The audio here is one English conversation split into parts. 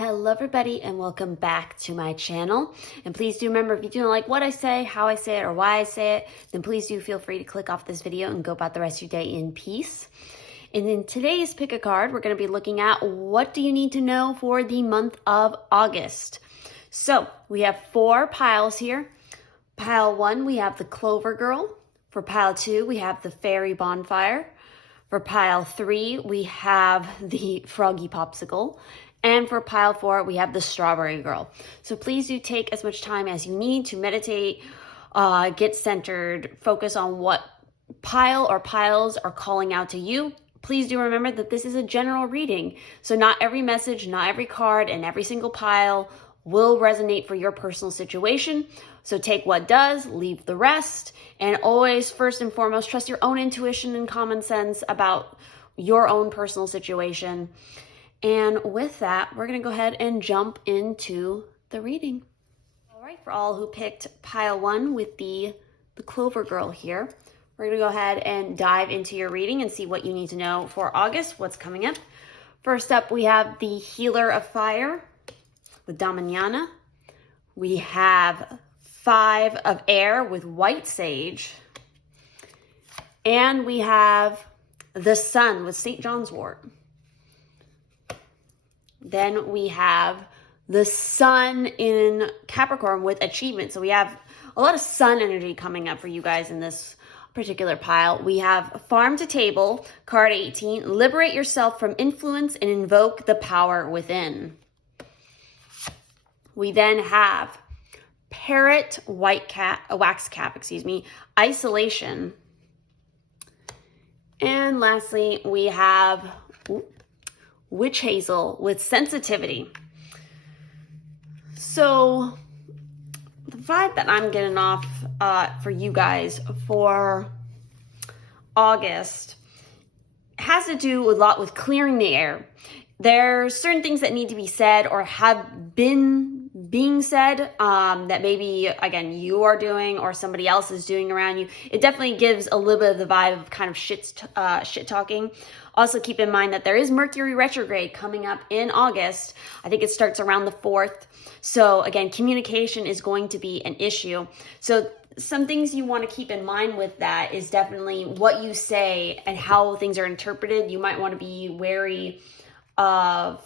Hello everybody and welcome back to my channel. And please do remember, if you don't like what I say, how I say it, or why I say it, then please do feel free to click off this video and go about the rest of your day in peace. And in today's pick a card, we're going to be looking at what do you need to know for the month of August. So we have 4 piles here. Pile 1, we have the Clover Girl. For pile 2, we have the Fairy Bonfire. For pile 3, we have the Froggy Popsicle. And for pile 4, we have the Strawberry Girl. So please do take as much time as you need to meditate, get centered, focus on what pile or piles are calling out to you. Please do remember that this is a general reading. So not every message, not every card, and every single pile will resonate for your personal situation. So take what does, leave the rest, and always, first and foremost, trust your own intuition and common sense about your own personal situation. And with that, we're going to go ahead and jump into the reading. All right, for all who picked pile 1 with the Clover Girl here, we're going to go ahead and dive into your reading and see what you need to know for August, what's coming up. First up, we have the Healer of Fire with Damiana. We have 5 of Air with White Sage. And we have the Sun with St. John's Wort. Then we have the Sun in Capricorn with Achievement. So we have a lot of Sun energy coming up for you guys in this particular pile. We have Farm to Table, card 18. Liberate yourself from influence and invoke the power within. We then have Parrot Wax Cap, Isolation. And lastly, we have Witch Hazel with Sensitivity. So the vibe that I'm getting off for you guys for August has to do a lot with clearing the air. There's certain things that need to be said or have been being said that maybe, again, you are doing or somebody else is doing around you. It definitely gives a little bit of the vibe of kind of shit talking. Also keep in mind that there is Mercury retrograde coming up in August. I think it starts around the 4th. So again, communication is going to be an issue. So some things you want to keep in mind with that is definitely what you say and how things are interpreted. You might want to be wary of,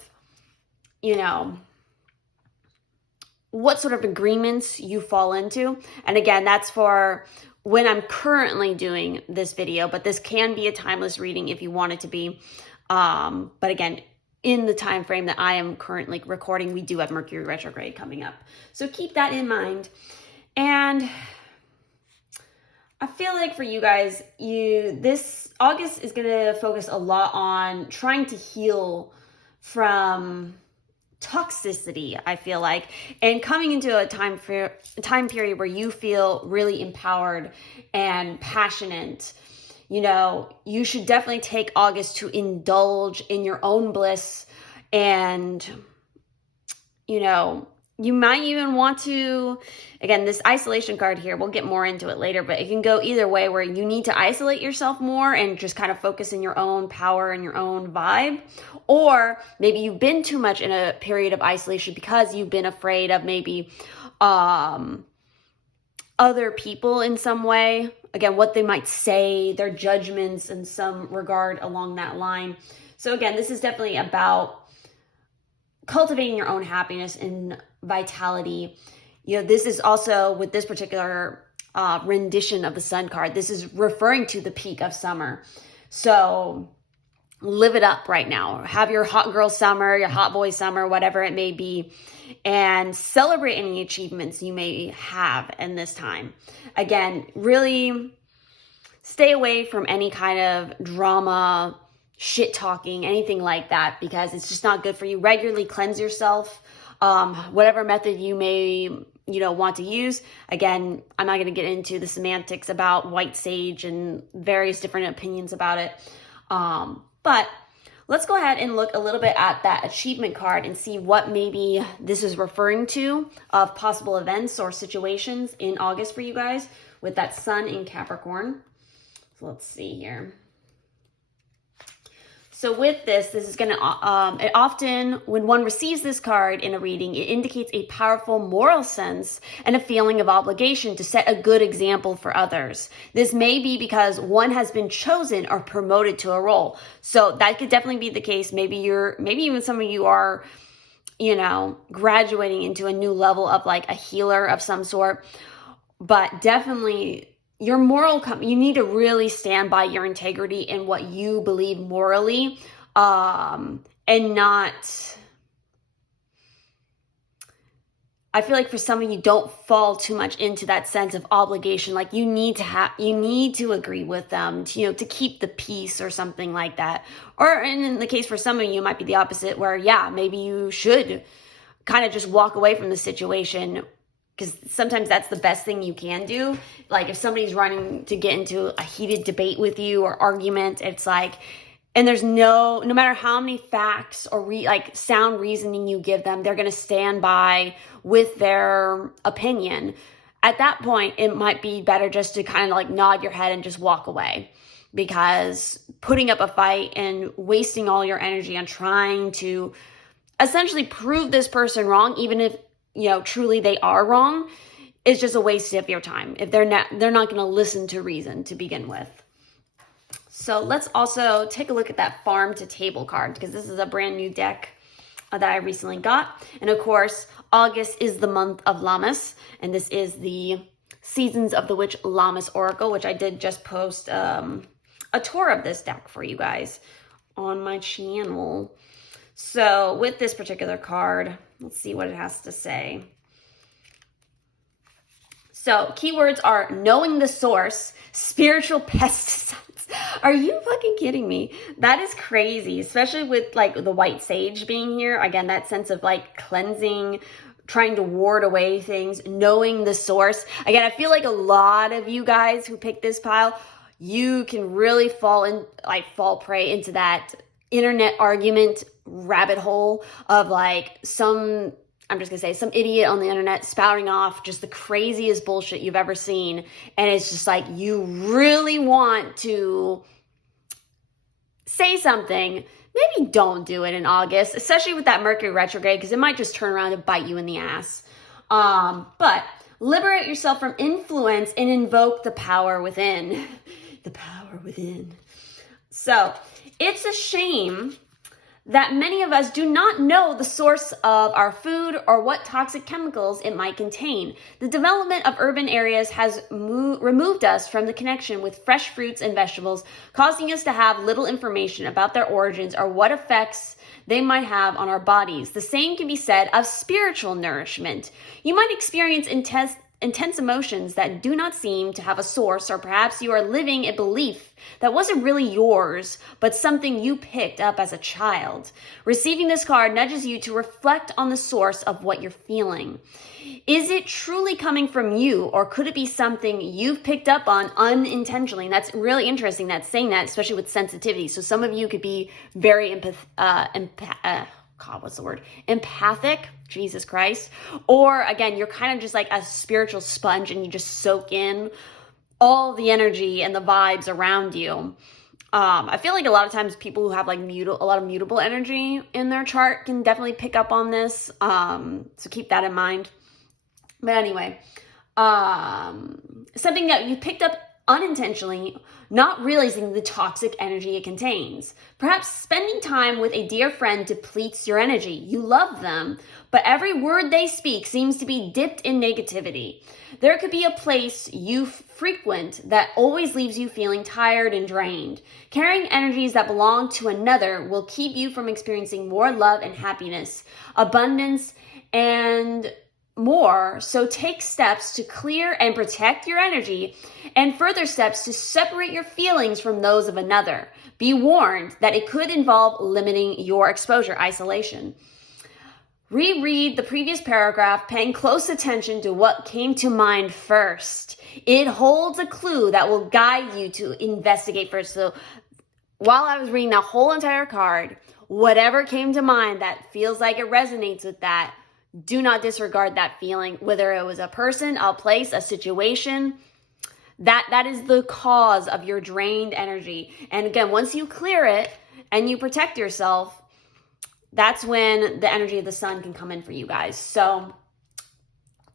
what sort of agreements you fall into. And again, that's for when I'm currently doing this video, but this can be a timeless reading if you want it to be. But again, in the time frame that I am currently recording, we do have Mercury retrograde coming up. So keep that in mind. And I feel like for you guys, this August is going to focus a lot on trying to heal from toxicity, I feel like, and coming into a time period where you feel really empowered and passionate. You should definitely take August to indulge in your own bliss, and you might even want to, again, this isolation card here, we'll get more into it later, but it can go either way, where you need to isolate yourself more and just kind of focus in your own power and your own vibe. Or maybe you've been too much in a period of isolation because you've been afraid of maybe other people in some way. Again, what they might say, their judgments in some regard along that line. So again, this is definitely about cultivating your own happiness and vitality. This is also, with this particular rendition of the Sun card, this is referring to the peak of summer. So live it up right now. Have your hot girl summer, your hot boy summer, whatever it may be, and celebrate any achievements you may have in this time. Again, really stay away from any kind of drama, shit talking, anything like that, because it's just not good for you. Regularly cleanse yourself, whatever method you may want to use. Again, I'm not going to get into the semantics about white sage and various different opinions about it, but let's go ahead and look a little bit at that achievement card and see what maybe this is referring to of possible events or situations in August for you guys with that Sun in Capricorn. So let's see here. So with this is going to, it often, when one receives this card in a reading, it indicates a powerful moral sense and a feeling of obligation to set a good example for others. This may be because one has been chosen or promoted to a role. So that could definitely be the case. Maybe even some of you are, graduating into a new level of like a healer of some sort. But definitely your you need to really stand by your integrity in what you believe morally, and not, I feel like for some of you, don't fall too much into that sense of obligation. Like you need to agree with them, to keep the peace or something like that. Or in the case for some of you, it might be the opposite where, maybe you should kind of just walk away from the situation, because sometimes that's the best thing you can do. Like if somebody's running to get into a heated debate with you or argument, it's like, and there's no matter how many facts or sound reasoning you give them, they're going to stand by with their opinion. At that point, it might be better just to kind of like nod your head and just walk away, because putting up a fight and wasting all your energy on trying to essentially prove this person wrong, even if truly they are wrong, is just a waste of your time if they're not going to listen to reason to begin with. So let's also take a look at that farm to table card, because this is a brand new deck that I recently got. And of course, August is the month of Lammas, and this is the Seasons of the Witch Lammas Oracle, which I did just post a tour of this deck for you guys on my channel. So with this particular card, let's see what it has to say. So keywords are knowing the source, spiritual pesticides. Are you fucking kidding me? That is crazy, especially with like the white sage being here. Again, that sense of like cleansing, trying to ward away things, knowing the source. Again, I feel like a lot of you guys who picked this pile, you can really fall prey into that internet argument rabbit hole of like some idiot on the internet spouting off just the craziest bullshit you've ever seen. And it's just like, you really want to say something. Maybe don't do it in August, especially with that Mercury retrograde, because it might just turn around and bite you in the ass. But liberate yourself from influence and invoke the power within. The power within. So it's a shame that many of us do not know the source of our food or what toxic chemicals it might contain. The development of urban areas has removed us from the connection with fresh fruits and vegetables, causing us to have little information about their origins or what effects they might have on our bodies. The same can be said of spiritual nourishment. You might experience intense emotions that do not seem to have a source, or perhaps you are living a belief that wasn't really yours, but something you picked up as a child. Receiving this card nudges you to reflect on the source of what you're feeling. Is it truly coming from you, or could it be something you've picked up on unintentionally? And that's really interesting, that's saying that, especially with sensitivity. So some of you could be very empathic, Jesus Christ. Or again, you're kind of just like a spiritual sponge and you just soak in all the energy and the vibes around you. I feel like a lot of times people who have like a lot of mutable energy in their chart can definitely pick up on this. So keep that in mind. But anyway, something that you picked up unintentionally, not realizing the toxic energy it contains. Perhaps spending time with a dear friend depletes your energy. You love them, but every word they speak seems to be dipped in negativity. There could be a place you frequent that always leaves you feeling tired and drained. Carrying energies that belong to another will keep you from experiencing more love and happiness, abundance, and more. So take steps to clear and protect your energy, and further steps to separate your feelings from those of another. Be warned that it could involve limiting your exposure, isolation. Reread the previous paragraph, paying close attention to what came to mind first. It holds a clue that will guide you to investigate first. So while I was reading that whole entire card, whatever came to mind that feels like it resonates with that, do not disregard that feeling, whether it was a person, a place, a situation. That is the cause of your drained energy. And again, once you clear it and you protect yourself, that's when the energy of the sun can come in for you guys. So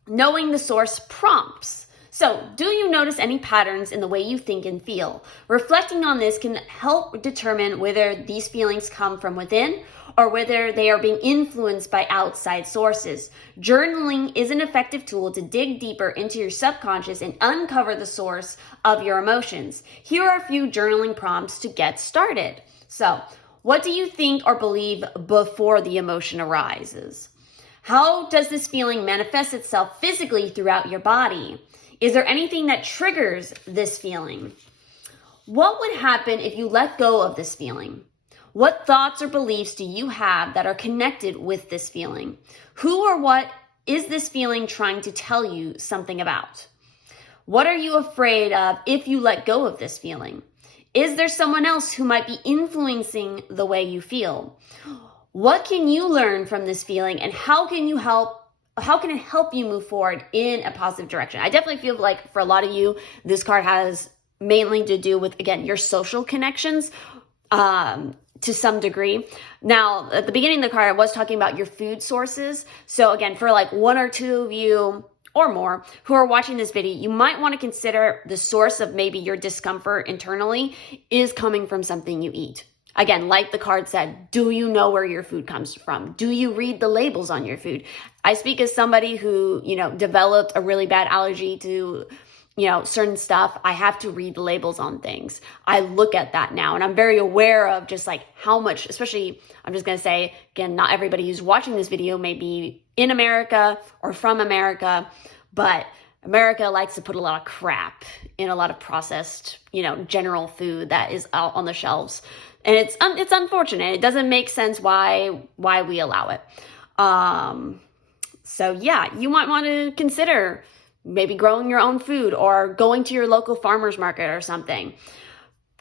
knowing the source prompts. So, do you notice any patterns in the way you think and feel? Reflecting on this can help determine whether these feelings come from within or whether they are being influenced by outside sources. Journaling is an effective tool to dig deeper into your subconscious and uncover the source of your emotions. Here are a few journaling prompts to get started. So, what do you think or believe before the emotion arises? How does this feeling manifest itself physically throughout your body? Is there anything that triggers this feeling? What would happen if you let go of this feeling? What thoughts or beliefs do you have that are connected with this feeling? Who or what is this feeling trying to tell you something about? What are you afraid of if you let go of this feeling? Is there someone else who might be influencing the way you feel? What can you learn from this feeling, and how can it help you move forward in a positive direction? I definitely feel like for a lot of you, this card has mainly to do with, again, your social connections to some degree. Now, at the beginning of the card, I was talking about your food sources. So again, for like one or two of you or more who are watching this video, you might want to consider the source of maybe your discomfort internally is coming from something you eat. Again, like the card said, do you know where your food comes from? Do you read the labels on your food? I speak as somebody who, developed a really bad allergy to, certain stuff. I have to read the labels on things. I look at that now, and I'm very aware of just like how much, especially, I'm just going to say, again, not everybody who's watching this video may be in America or from America, but America likes to put a lot of crap in a lot of processed, general food that is out on the shelves. And it's unfortunate. It doesn't make sense why we allow it. So yeah, you might want to consider maybe growing your own food or going to your local farmer's market or something.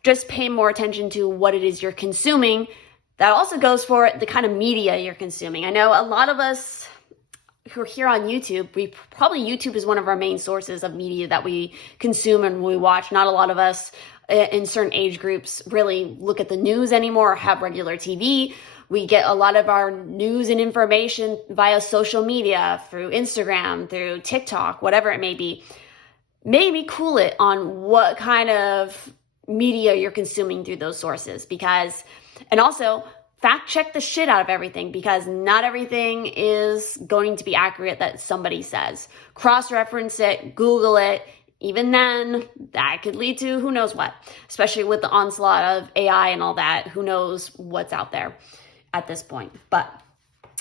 Just pay more attention to what it is you're consuming. That also goes for the kind of media you're consuming. I know a lot of us who are here on YouTube, YouTube is one of our main sources of media that we consume and we watch. Not a lot of us in certain age groups really look at the news anymore or have regular TV. We get a lot of our news and information via social media, through Instagram, through TikTok, whatever it may be. Maybe cool it on what kind of media you're consuming through those sources, and also fact check the shit out of everything, because not everything is going to be accurate that somebody says. Cross-reference it, Google it. Even then, that could lead to who knows what, especially with the onslaught of AI and all that. Who knows what's out there at this point. But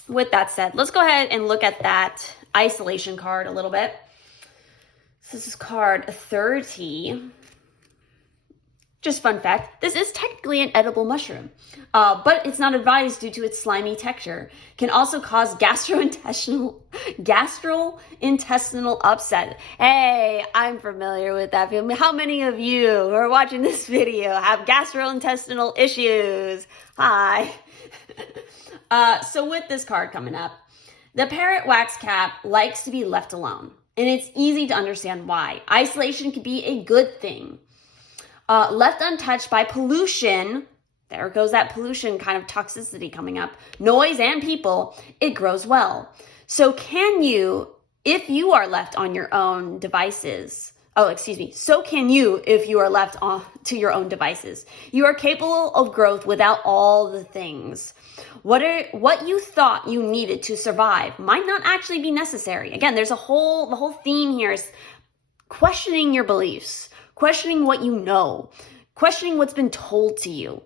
with that said, let's go ahead and look at that isolation card a little bit. So this is card 30. Just fun fact, this is technically an edible mushroom, but it's not advised due to its slimy texture. Can also cause gastrointestinal upset. Hey, I'm familiar with that feeling. How many of you who are watching this video have gastrointestinal issues? Hi. So with this card coming up, the parrot wax cap likes to be left alone, and it's easy to understand why. Isolation can be a good thing. Left untouched by pollution, there goes that pollution kind of toxicity coming up, noise and people, it grows well. So can you, if you are left on your own devices, so can you if you are left to your own devices. You are capable of growth without all the things. What you thought you needed to survive might not actually be necessary. Again, the whole theme here is questioning your beliefs. Questioning what you know, questioning what's been told to you.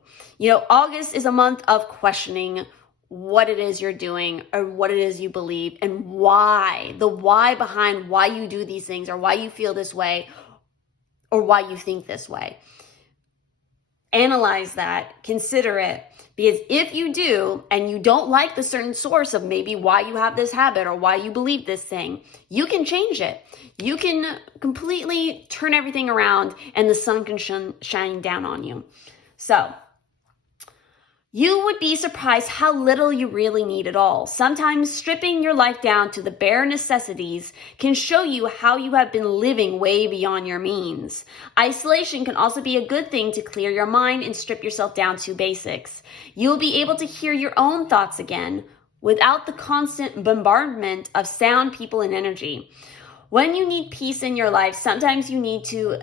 August is a month of questioning what it is you're doing or what it is you believe and why. The why behind why you do these things or why you feel this way or why you think this way. Analyze that, consider it, because if you do and you don't like the certain source of maybe why you have this habit or why you believe this thing, you can change it. You can completely turn everything around and the sun can shine down on you. So You would be surprised how little you really need at all. Sometimes stripping your life down to the bare necessities can show you how you have been living way beyond your means. Isolation can also be a good thing to clear your mind and strip yourself down to basics. You'll be able to hear your own thoughts again without the constant bombardment of sound, people, and energy. When you need peace in your life, sometimes you need to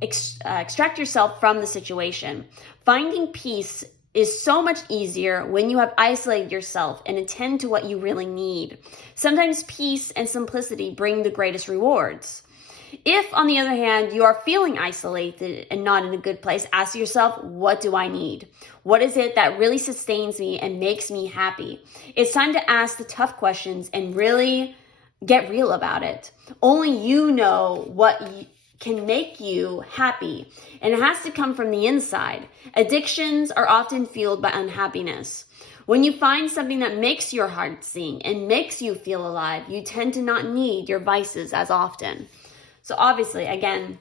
extract yourself from the situation. Finding peace is so much easier when you have isolated yourself and attend to what you really need. Sometimes peace and simplicity bring the greatest rewards. If, on the other hand, you are feeling isolated and not in a good place, ask yourself, what do I need? What is it that really sustains me and makes me happy? It's time to ask the tough questions and really get real about it. Only you know what can make you happy, and it has to come from the inside. Addictions are often fueled by unhappiness. When you find something that makes your heart sing and makes you feel alive, you tend to not need your vices as often. So obviously, again,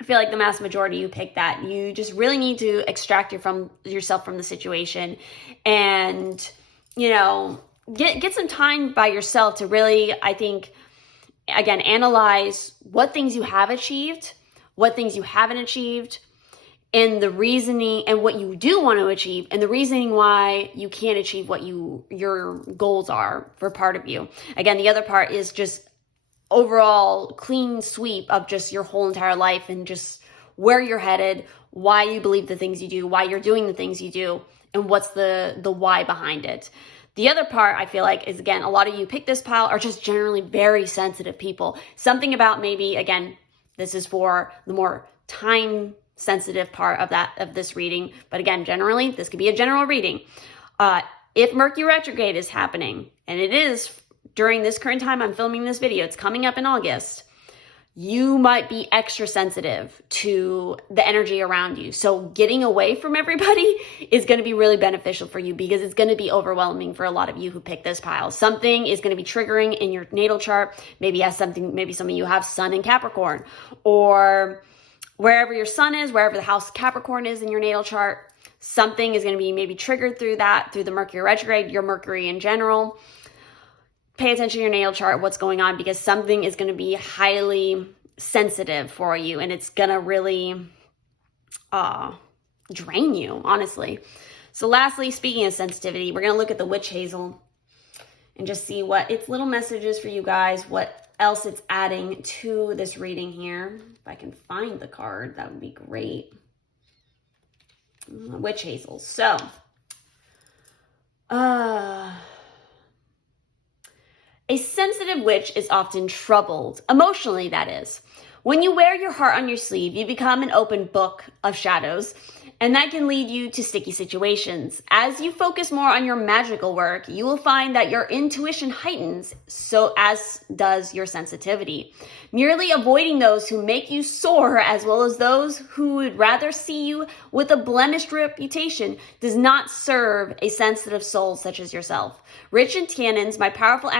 I feel like the mass majority you pick that. You just really need to extract yourself from the situation and, get some time by yourself to really, I think, again, analyze what things you have achieved, what things you haven't achieved, and the reasoning and what you do want to achieve and the reasoning why you can't achieve what your goals are for part of you. Again, the other part is just overall clean sweep of just your whole entire life and just where you're headed, why you believe the things you do, why you're doing the things you do, and what's the why behind it. The other part I feel like is, again, a lot of you pick this pile are just generally very sensitive people. Something about maybe, again, this is for the more time sensitive part of this reading. But again, generally, this could be a general reading. If Mercury retrograde is happening, and it is during this current time I'm filming this video, it's coming up in August, you might be extra sensitive to the energy around you. So getting away from everybody is going to be really beneficial for you because it's going to be overwhelming for a lot of you who pick this pile. Something is going to be triggering in your natal chart. Maybe some of you have Sun in Capricorn, or wherever your Sun is, wherever the house Capricorn is in your natal chart, something is going to be maybe triggered through the Mercury retrograde, your Mercury in general. Pay attention to your natal chart, what's going on, because something is going to be highly sensitive for you and it's going to really drain you, honestly. So lastly, speaking of sensitivity, we're going to look at the witch hazel and just see what its little messages for you guys, what else it's adding to this reading here. If I can find the card, that would be great. Witch hazel. So, a sensitive witch is often troubled, emotionally that is. When you wear your heart on your sleeve, you become an open book of shadows, and that can lead you to sticky situations. As you focus more on your magical work, you will find that your intuition heightens, so as does your sensitivity. Merely avoiding those who make you sore, as well as those who would rather see you with a blemished reputation, does not serve a sensitive soul such as yourself. Rich in tannins, my powerful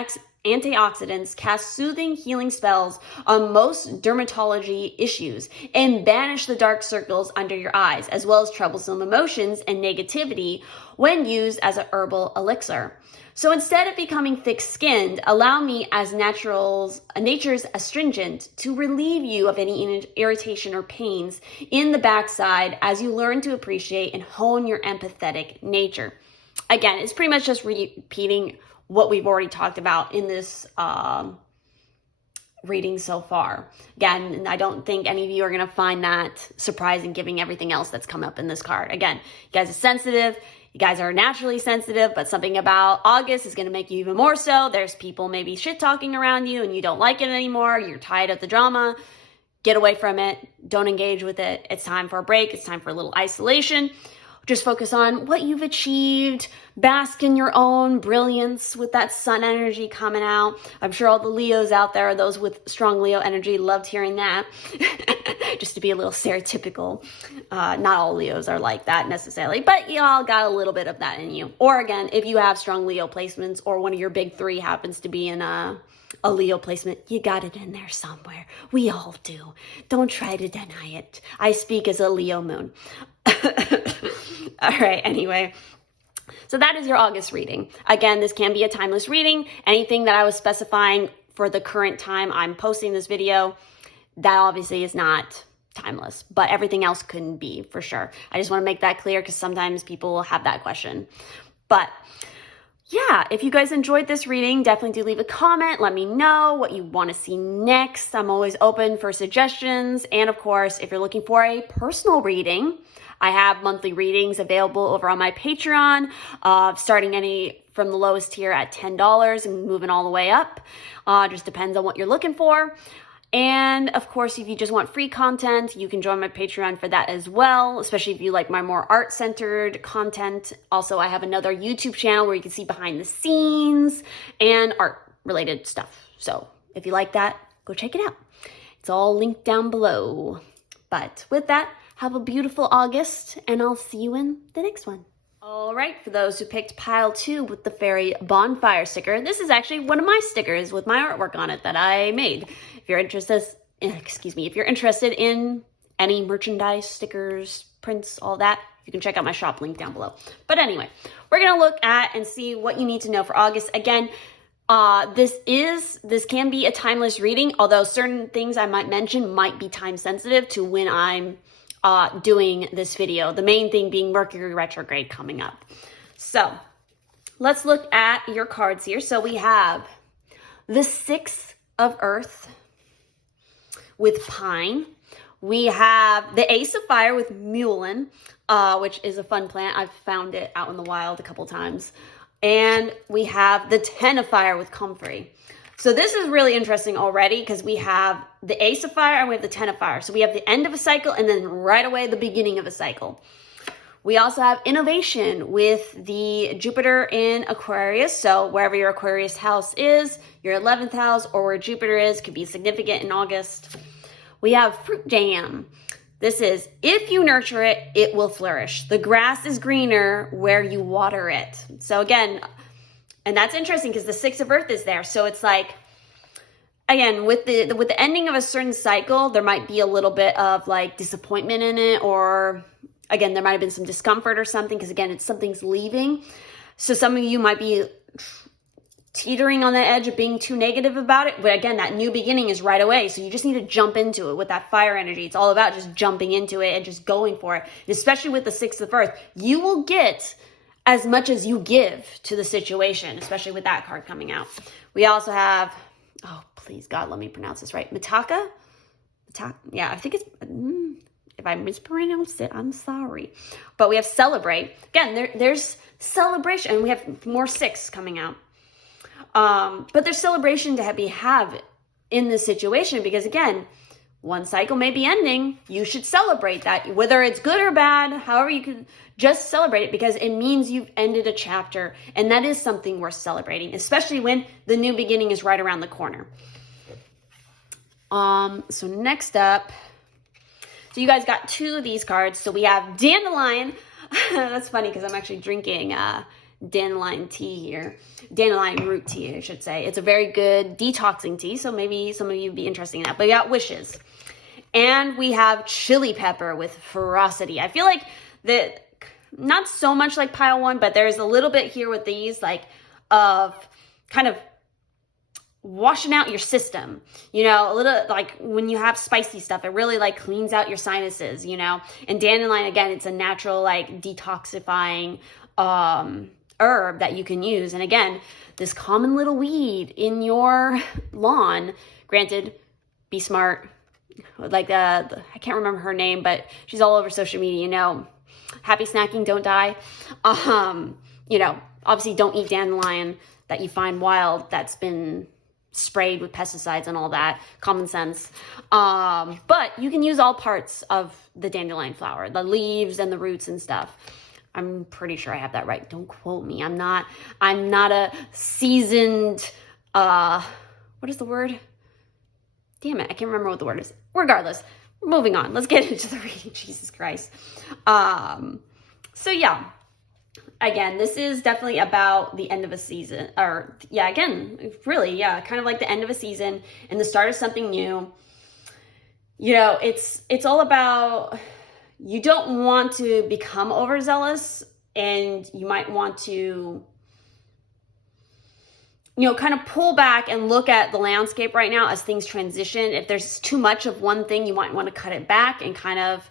antioxidants cast soothing healing spells on most dermatology issues and banish the dark circles under your eyes, as well as troublesome emotions and negativity when used as a herbal elixir. So instead of becoming thick-skinned, allow me as nature's astringent to relieve you of any irritation or pains in the backside as you learn to appreciate and hone your empathetic nature. Again, it's pretty much just repeating what we've already talked about in this reading so far. Again, I don't think any of you are going to find that surprising given everything else that's come up in this card. Again, you guys are sensitive. You guys are naturally sensitive, but something about August is going to make you even more so. There's people maybe shit-talking around you and you don't like it anymore. You're tired of the drama. Get away from it. Don't engage with it. It's time for a break. It's time for a little isolation. Just focus on what you've achieved. Bask in your own brilliance with that sun energy coming out. I'm sure all the Leos out there, those with strong Leo energy, loved hearing that. Just to be a little stereotypical. Not all Leos are like that necessarily, but you all got a little bit of that in you. Or again, if you have strong Leo placements or one of your big three happens to be in a Leo placement, you got it in there somewhere. We all do. Don't try to deny it. I speak as a Leo moon. All right, anyway. So that is your August reading. Again, this can be a timeless reading. Anything that I was specifying for the current time I'm posting this video, that obviously is not timeless, but everything else couldn't be, for sure. I just want to make that clear because sometimes people will have that question. But yeah, if you guys enjoyed this reading, definitely do leave a comment. Let me know what you want to see next. I'm always open for suggestions. And of course, if you're looking for a personal reading, I have monthly readings available over on my Patreon, starting from the lowest tier at $10 and moving all the way up. Just depends on what you're looking for. And of course, if you just want free content, you can join my Patreon for that as well, especially if you like my more art-centered content. Also, I have another YouTube channel where you can see behind the scenes and art-related stuff. So if you like that, go check it out. It's all linked down below. But with that, have a beautiful August, and I'll see you in the next one. All right, for those who picked pile 2 with the fairy bonfire sticker, this is actually one of my stickers with my artwork on it that I made. If you're interested, if you're interested in any merchandise, stickers, prints, all that, you can check out my shop link down below. But anyway, we're gonna look at and see what you need to know for August. Again, this can be a timeless reading, although certain things I might mention might be time sensitive to when I'm doing this video. The main thing being Mercury retrograde coming up. So let's look at your cards here. So we have the 6 of Earth with Pine. We have the Ace of Fire with Mullein, which is a fun plant. I've found it out in the wild a couple times. And we have the 10 of Fire with Comfrey. So this is really interesting already because we have the Ace of Fire and we have the 10 of Fire. So we have the end of a cycle and then right away the beginning of a cycle. We also have innovation with the Jupiter in Aquarius. So wherever your Aquarius house is, your 11th house, or where Jupiter is, could be significant in August. We have fruit jam. This is, if you nurture it, it will flourish. The grass is greener where you water it. So again, and that's interesting because the 6 of Earth is there. So it's like, again, with the ending of a certain cycle, there might be a little bit of like disappointment in it, or again, there might have been some discomfort or something because again, something's leaving. So some of you might be teetering on the edge of being too negative about it. But again, that new beginning is right away. So you just need to jump into it with that fire energy. It's all about just jumping into it and just going for it. And especially with the 6 of Earth, you will get as much as you give to the situation, especially with that card coming out. We also have, oh, please, God, let me pronounce this right. Mitaka? Yeah, I think it's, if I mispronounced it, I'm sorry. But we have Celebrate. Again, there's celebration, and we have more 6 coming out. But there's celebration to have in this situation because, again, one cycle may be ending. You should celebrate that, whether it's good or bad, however you can just celebrate it because it means you've ended a chapter. And that is something worth celebrating, especially when the new beginning is right around the corner. So next up, so you guys got 2 of these cards. So we have Dandelion. That's funny because I'm actually drinking dandelion tea here. Dandelion root tea, I should say. It's a very good detoxing tea, so maybe some of you would be interested in that. But we got Wishes. And we have Chili Pepper with Ferocity. I feel like that, not so much like pile 1, but there's a little bit here with these, like, of kind of washing out your system, you know, a little like when you have spicy stuff, it really like cleans out your sinuses, you know. And dandelion, again, it's a natural like detoxifying herb that you can use. And again, this common little weed in your lawn, granted, be smart, like I can't remember her name, but she's all over social media, you know, happy snacking, don't die. You know, obviously don't eat dandelion that you find wild that's been sprayed with pesticides and all that, common sense. But you can use all parts of the dandelion flower, the leaves and the roots and stuff. I'm pretty sure I have that right. Don't quote me. I'm not a seasoned, what is the word? Damn it. I can't remember what the word is. Regardless, moving on. Let's get into the reading. Jesus Christ. So yeah, again, this is definitely about the end of a season, or yeah, again, really, yeah, kind of like the end of a season and the start of something new. You know, it's all about, you don't want to become overzealous, and you might want to, kind of pull back and look at the landscape right now as things transition. If there's too much of one thing, you might want to cut it back and kind of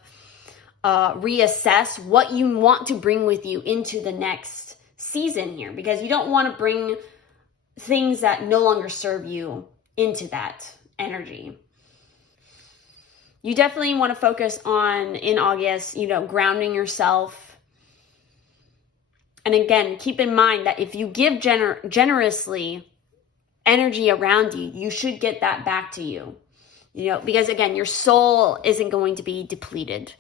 reassess what you want to bring with you into the next season here, because you don't want to bring things that no longer serve you into that energy. You definitely want to focus on, in August, grounding yourself. And again, keep in mind that if you give generously energy around you, you should get that back to you. Because again, your soul isn't going to be depleted.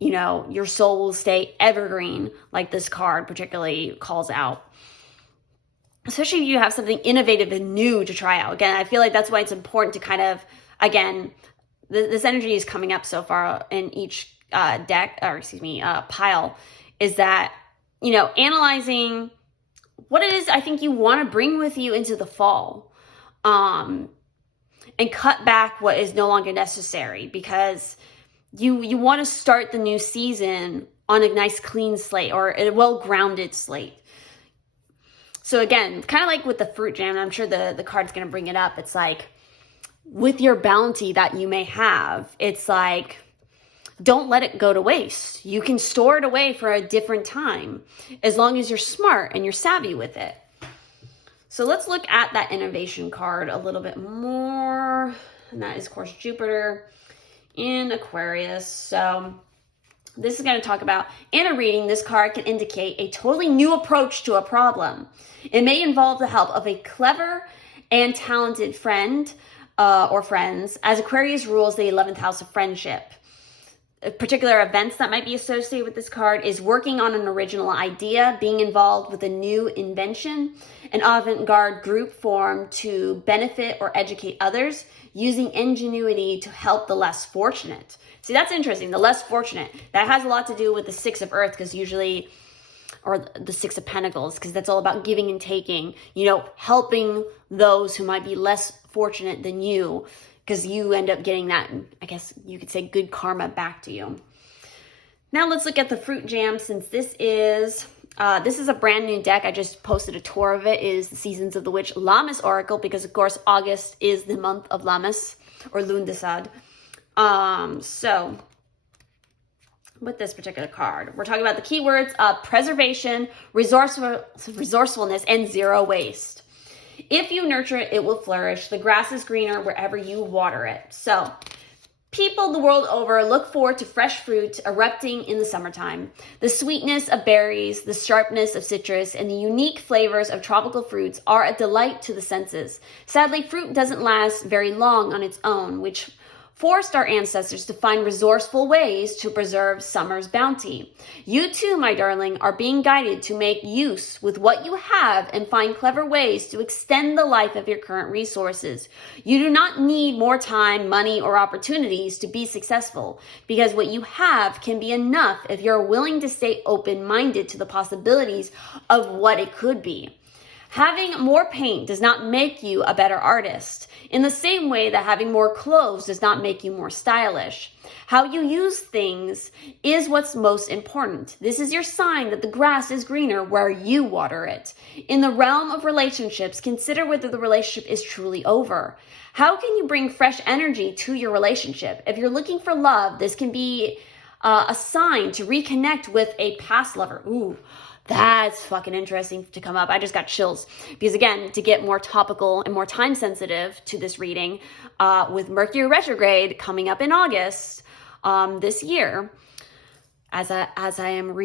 Your soul will stay evergreen, like this card particularly calls out. Especially if you have something innovative and new to try out. Again, I feel like that's why it's important to kind of, again, this energy is coming up so far in each pile, is that, analyzing what it is I think you want to bring with you into the fall, and cut back what is no longer necessary, because you want to start the new season on a nice clean slate, or a well-grounded slate. So again, kind of like with the fruit jam, I'm sure the card's going to bring it up. It's like, with your bounty that you may have, it's like, don't let it go to waste. You can store it away for a different time, as long as you're smart and you're savvy with it. So let's look at that innovation card a little bit more. And that is, of course, Jupiter in Aquarius. So this is going to talk about, in a reading, this card can indicate a totally new approach to a problem. It may involve the help of a clever and talented friend or friends, as Aquarius rules the 11th house of friendship. Particular events that might be associated with this card is working on an original idea, being involved with a new invention, an avant-garde group formed to benefit or educate others, using ingenuity to help the less fortunate. See, that's interesting. The less fortunate. That has a lot to do with the Six of Earth, because usually, or the Six of Pentacles, because that's all about giving and taking, helping those who might be less fortunate than you, because you end up getting that, I guess you could say, good karma back to you. Now let's look at the fruit jam, since this is a brand new deck. I just posted a tour of it. It is the Seasons of the Witch Lammas Oracle, because of course August is the month of Lammas, or Lundasad. So with this particular card, we're talking about the keywords of preservation, resourcefulness, and zero waste. If you nurture it, it will flourish. The grass is greener wherever you water it. So people the world over look forward to fresh fruit erupting in the summertime. The sweetness of berries, the sharpness of citrus, and the unique flavors of tropical fruits are a delight to the senses. Sadly, fruit doesn't last very long on its own, which forced our ancestors to find resourceful ways to preserve summer's bounty. You too, my darling, are being guided to make use with what you have and find clever ways to extend the life of your current resources. You do not need more time, money, or opportunities to be successful, because what you have can be enough if you're willing to stay open-minded to the possibilities of what it could be. Having more paint does not make you a better artist, in the same way that having more clothes does not make you more stylish. How you use things is what's most important. This is your sign that the grass is greener where you water it. In the realm of relationships, consider whether the relationship is truly over. How can you bring fresh energy to your relationship? If you're looking for love, this can be a sign to reconnect with a past lover. Ooh. That's fucking interesting to come up. I just got chills. Because again, to get more topical and more time sensitive to this reading, with Mercury retrograde coming up in August this year, as I am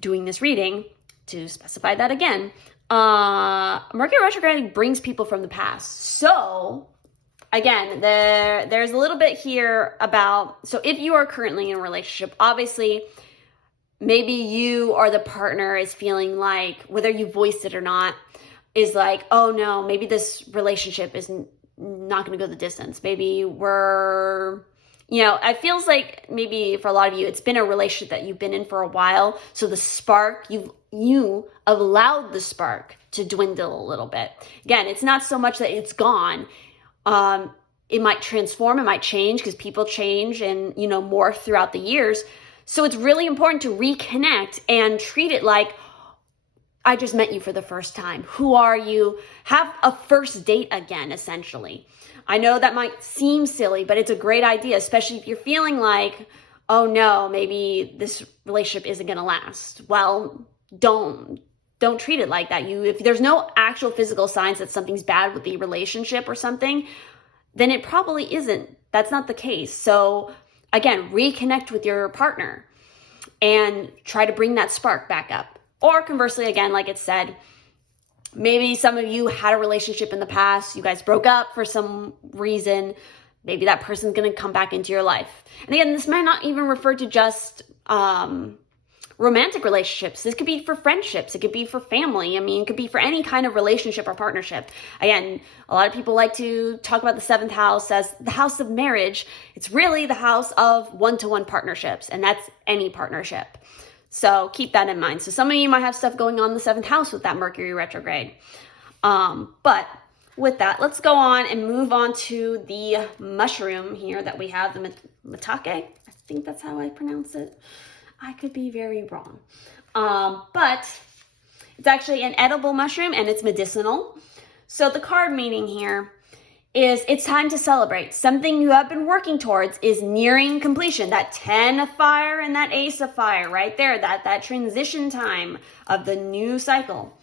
doing this reading, to specify that again, Mercury retrograde brings people from the past. So again, there's a little bit here about, so if you are currently in a relationship, obviously, maybe you or the partner is feeling like, whether you voiced it or not, is like, oh no, maybe this relationship is not going to go the distance. Maybe we're, it feels like maybe for a lot of you, it's been a relationship that you've been in for a while. So the spark, you allowed the spark to dwindle a little bit. Again, it's not so much that it's gone. It might transform, it might change, because people change and, morph throughout the years. So it's really important to reconnect and treat it like, I just met you for the first time. Who are you? Have a first date again, essentially. I know that might seem silly, but it's a great idea, especially if you're feeling like, oh no, maybe this relationship isn't going to last. Well, don't treat it like that. If there's no actual physical signs that something's bad with the relationship or something, then it probably isn't. That's not the case. So again, reconnect with your partner and try to bring that spark back up. Or conversely, again, like it said, maybe some of you had a relationship in the past, you guys broke up for some reason, maybe that person's going to come back into your life. And again, this might not even refer to just romantic relationships. This could be for friendships. It could be for family. I mean, it could be for any kind of relationship or partnership. Again, a lot of people like to talk about the seventh house as the house of marriage. It's really the house of one-to-one partnerships, and that's any partnership. So keep that in mind. So some of you might have stuff going on in the seventh house with that Mercury retrograde. But with that, let's go on and move on to the mushroom here that we have, the maitake. I think that's how I pronounce it. I could be very wrong. But it's actually an edible mushroom and it's medicinal. So the card meaning here is it's time to celebrate. Something you have been working towards is nearing completion. That 10 of fire and that ace of fire right there, that transition time of the new cycle.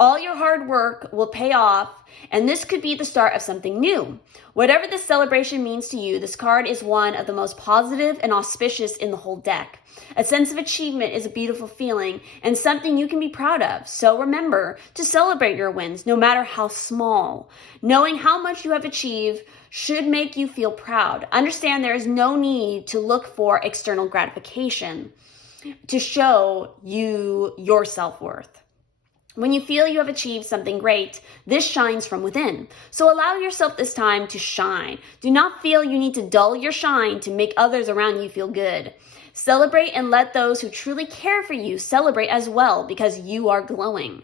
All your hard work will pay off, and this could be the start of something new. Whatever this celebration means to you, this card is one of the most positive and auspicious in the whole deck. A sense of achievement is a beautiful feeling and something you can be proud of. So remember to celebrate your wins, no matter how small. Knowing how much you have achieved should make you feel proud. Understand there is no need to look for external gratification to show you your self-worth. When you feel you have achieved something great, this shines from within. So allow yourself this time to shine. Do not feel you need to dull your shine to make others around you feel good. Celebrate and let those who truly care for you celebrate as well because you are glowing.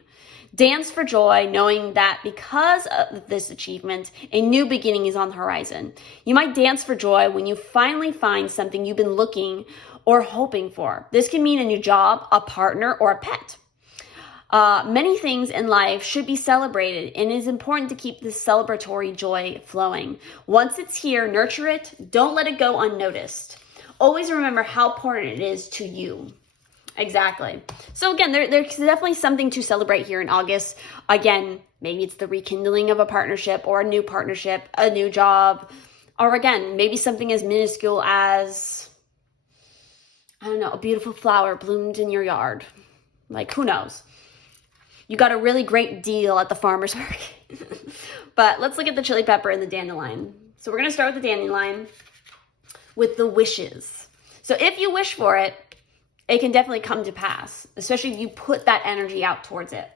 Dance for joy, knowing that because of this achievement, a new beginning is on the horizon. You might dance for joy when you finally find something you've been looking or hoping for. This can mean a new job, a partner, or a pet. Many things in life should be celebrated, and it is important to keep this celebratory joy flowing. Once it's here, nurture it. Don't let it go unnoticed. Always remember how important it is to you. Exactly. So again, there's definitely something to celebrate here in August. Again, maybe it's the rekindling of a partnership or a new partnership, a new job, or again, maybe something as minuscule as, I don't know, a beautiful flower bloomed in your yard. Like, who knows? You got a really great deal at the farmer's market. But let's look at the chili pepper and the dandelion. So we're going to start with the dandelion with the wishes. So if you wish for it, it can definitely come to pass, especially if you put that energy out towards it.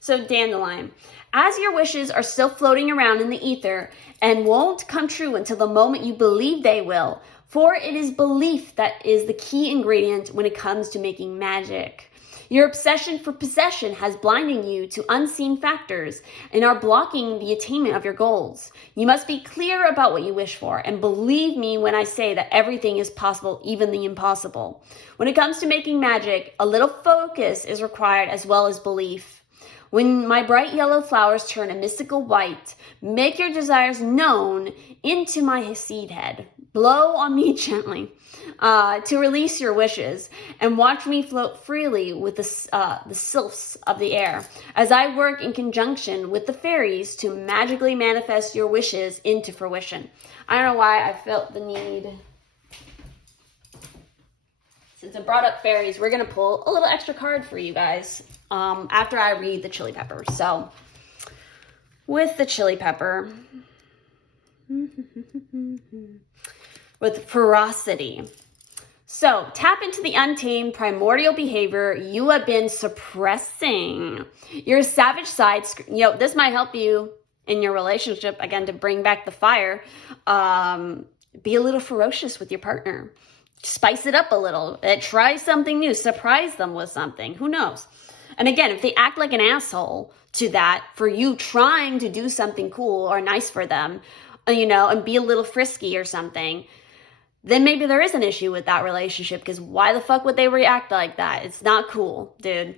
So dandelion, as your wishes are still floating around in the ether and won't come true until the moment you believe they will, for it is belief that is the key ingredient when it comes to making magic. Your obsession for possession has blinded you to unseen factors and are blocking the attainment of your goals. You must be clear about what you wish for, and believe me when I say that everything is possible, even the impossible. When it comes to making magic, a little focus is required as well as belief. When my bright yellow flowers turn a mystical white, make your desires known into my seed head. Blow on me gently to release your wishes, and watch me float freely with the sylphs of the air as I work in conjunction with the fairies to magically manifest your wishes into fruition. I don't know why I felt the need. Since I brought up fairies, we're going to pull a little extra card for you guys after I read the chili pepper. So with the chili pepper, with ferocity. So tap into the untamed primordial behavior you have been suppressing. Your savage side, this might help you in your relationship, again, to bring back the fire. Be a little ferocious with your partner. Spice it up a little. Try something new. Surprise them with something. Who knows? And again, if they act like an asshole to that for you trying to do something cool or nice for them, and be a little frisky or something, then maybe there is an issue with that relationship, because why the fuck would they react like that? It's not cool, dude.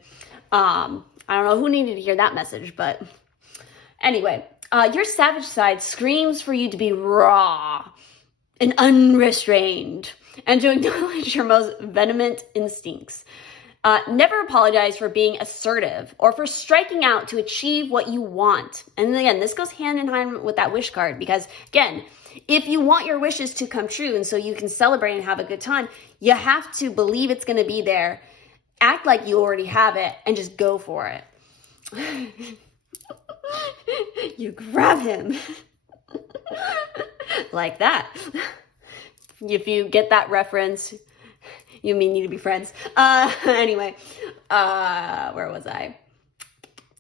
I don't know who needed to hear that message, but anyway, your savage side screams for you to be raw and unrestrained and to acknowledge your most vehement instincts. Never apologize for being assertive or for striking out to achieve what you want. And again, this goes hand in hand with that wish card, because again, if you want your wishes to come true and so you can celebrate and have a good time, you have to believe it's going to be there, act like you already have it, and just go for it. You grab him like that. If you get that reference, you mean need to be friends. Anyway, where was I?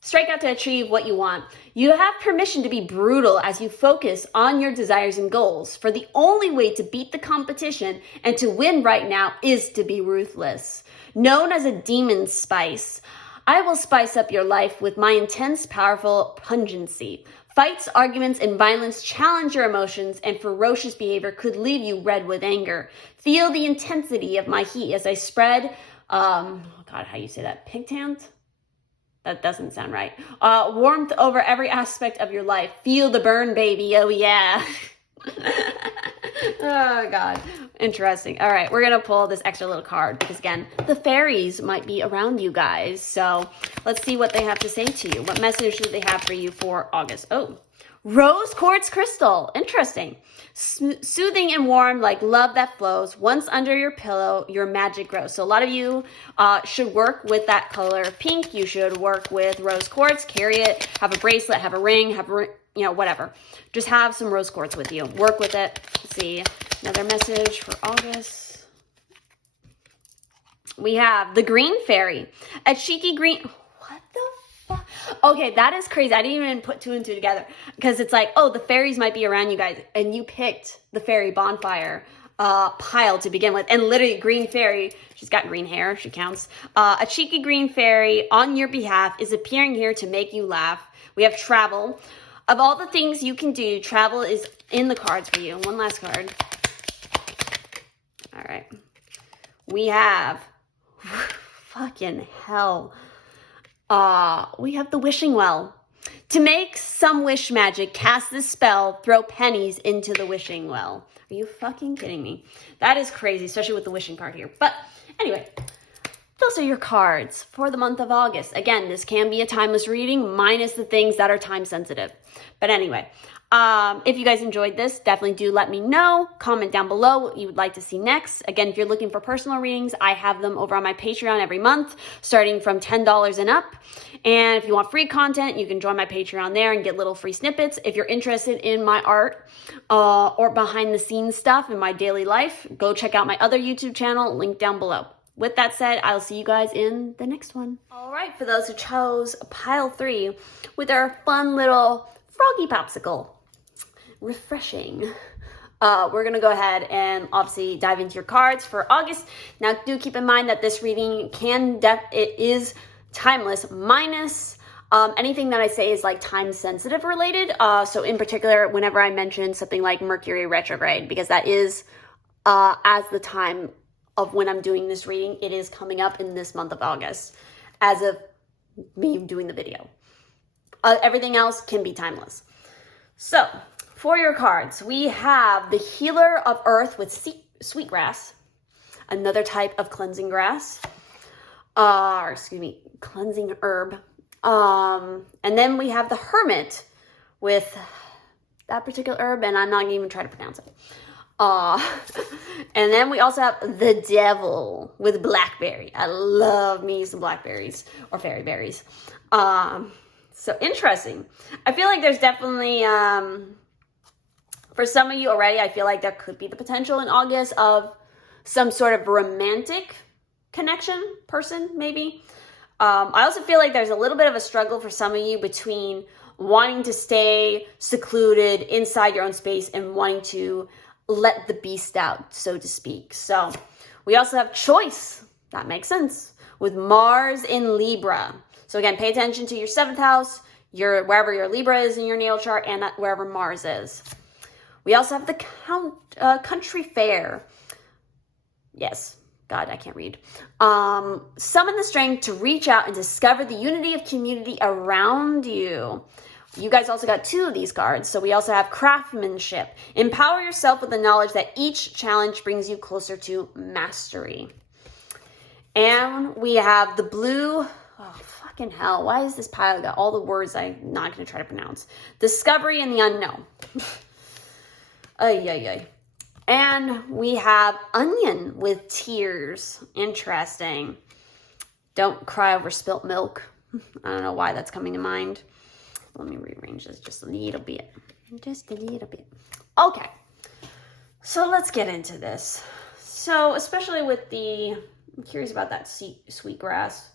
Strike out to achieve what you want. You have permission to be brutal as you focus on your desires and goals. For the only way to beat the competition and to win right now is to be ruthless. Known as a demon spice, I will spice up your life with my intense, powerful pungency. Fights, arguments, and violence challenge your emotions, and ferocious behavior could leave you red with anger. Feel the intensity of my heat as I spread, oh God, how do you say that? Pigtant? That doesn't sound right. Warmth over every aspect of your life. Feel the burn, baby. Oh, yeah. Oh, God. Interesting. All right, we're going to pull this extra little card because, again, the fairies might be around you guys. So let's see what they have to say to you. What message do they have for you for August? Oh, rose quartz crystal. Interesting. Soothing and warm like love that flows. Once under your pillow, your magic grows. So a lot of you should work with that color of pink. You should work with rose quartz. Carry it. Have a bracelet. Have a ring. Whatever. Just have some rose quartz with you. Work with it. Let's see. Another message for August. We have the green fairy. A cheeky green... What the fuck? Okay, that is crazy. I didn't even put two and two together. Because it's like, oh, the fairies might be around you guys. And you picked the fairy bonfire pile to begin with. And literally, green fairy... She's got green hair. She counts. A cheeky green fairy on your behalf is appearing here to make you laugh. We have travel. Of all the things you can do, travel is in the cards for you. One last card. All right. We have, fucking hell. We have the wishing well. To make some wish magic, cast this spell, throw pennies into the wishing well. Are you fucking kidding me? That is crazy, especially with the wishing card here. But anyway, those are your cards for the month of August. Again, this can be a timeless reading, minus the things that are time sensitive. But anyway, if you guys enjoyed this, definitely do let me know. Comment down below what you would like to see next. Again, if you're looking for personal readings, I have them over on my Patreon every month, starting from $10 and up. And if you want free content, you can join my Patreon there and get little free snippets. If you're interested in my art or behind the scenes stuff in my daily life, go check out my other YouTube channel, link down below. With that said, I'll see you guys in the next one. All right, for those who chose pile 3 with our fun little froggy popsicle. Refreshing. We're going to go ahead and obviously dive into your cards for August. Now, do keep in mind that this reading it is timeless, minus anything that I say is like time sensitive related. So in particular, whenever I mention something like Mercury retrograde, because that is as the time of when I'm doing this reading, it is coming up in this month of August as of me doing the video. Everything else can be timeless. So, for your cards, we have the Healer of Earth with sweetgrass, another type of cleansing grass, cleansing herb. And then we have the Hermit with that particular herb, and I'm not going to even try to pronounce it. And then we also have the Devil with blackberry. I love me some blackberries or fairy berries. So interesting. I feel like there's definitely, for some of you already, I feel like there could be the potential in August of some sort of romantic connection person, maybe. I also feel like there's a little bit of a struggle for some of you between wanting to stay secluded inside your own space and wanting to let the beast out, so to speak. So we also have choice. That makes sense. With Mars in Libra. So again, pay attention to your 7th house, wherever your Libra is in your natal chart, and wherever Mars is. We also have the country fair. Yes. God, I can't read. Summon the strength to reach out and discover the unity of community around you. You guys also got 2 of these cards. So we also have craftsmanship. Empower yourself with the knowledge that each challenge brings you closer to mastery. And we have the blue. Oh, fucking hell. Why is this pile got all the words I'm not going to try to pronounce? Discovery and the unknown. Ay, ay, ay. And we have onion with tears. Interesting. Don't cry over spilt milk. I don't know why that's coming to mind. Let me rearrange this just a little bit. Just a little bit. Okay. So let's get into this. So especially with I'm curious about that sweetgrass.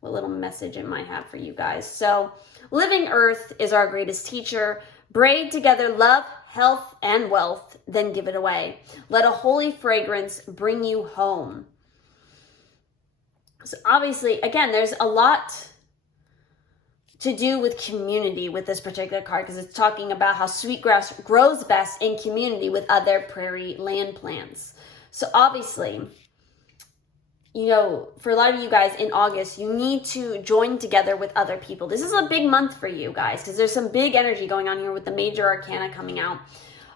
What little message it might have for you guys. So living earth is our greatest teacher. Braid together love, health, and wealth, then give it away. Let a holy fragrance bring you home. So obviously, again, there's a lot to do with community with this particular card because it's talking about how sweetgrass grows best in community with other prairie land plants. So obviously, you know, for a lot of you guys in August, you need to join together with other people. This is a big month for you guys because there's some big energy going on here with the major arcana coming out.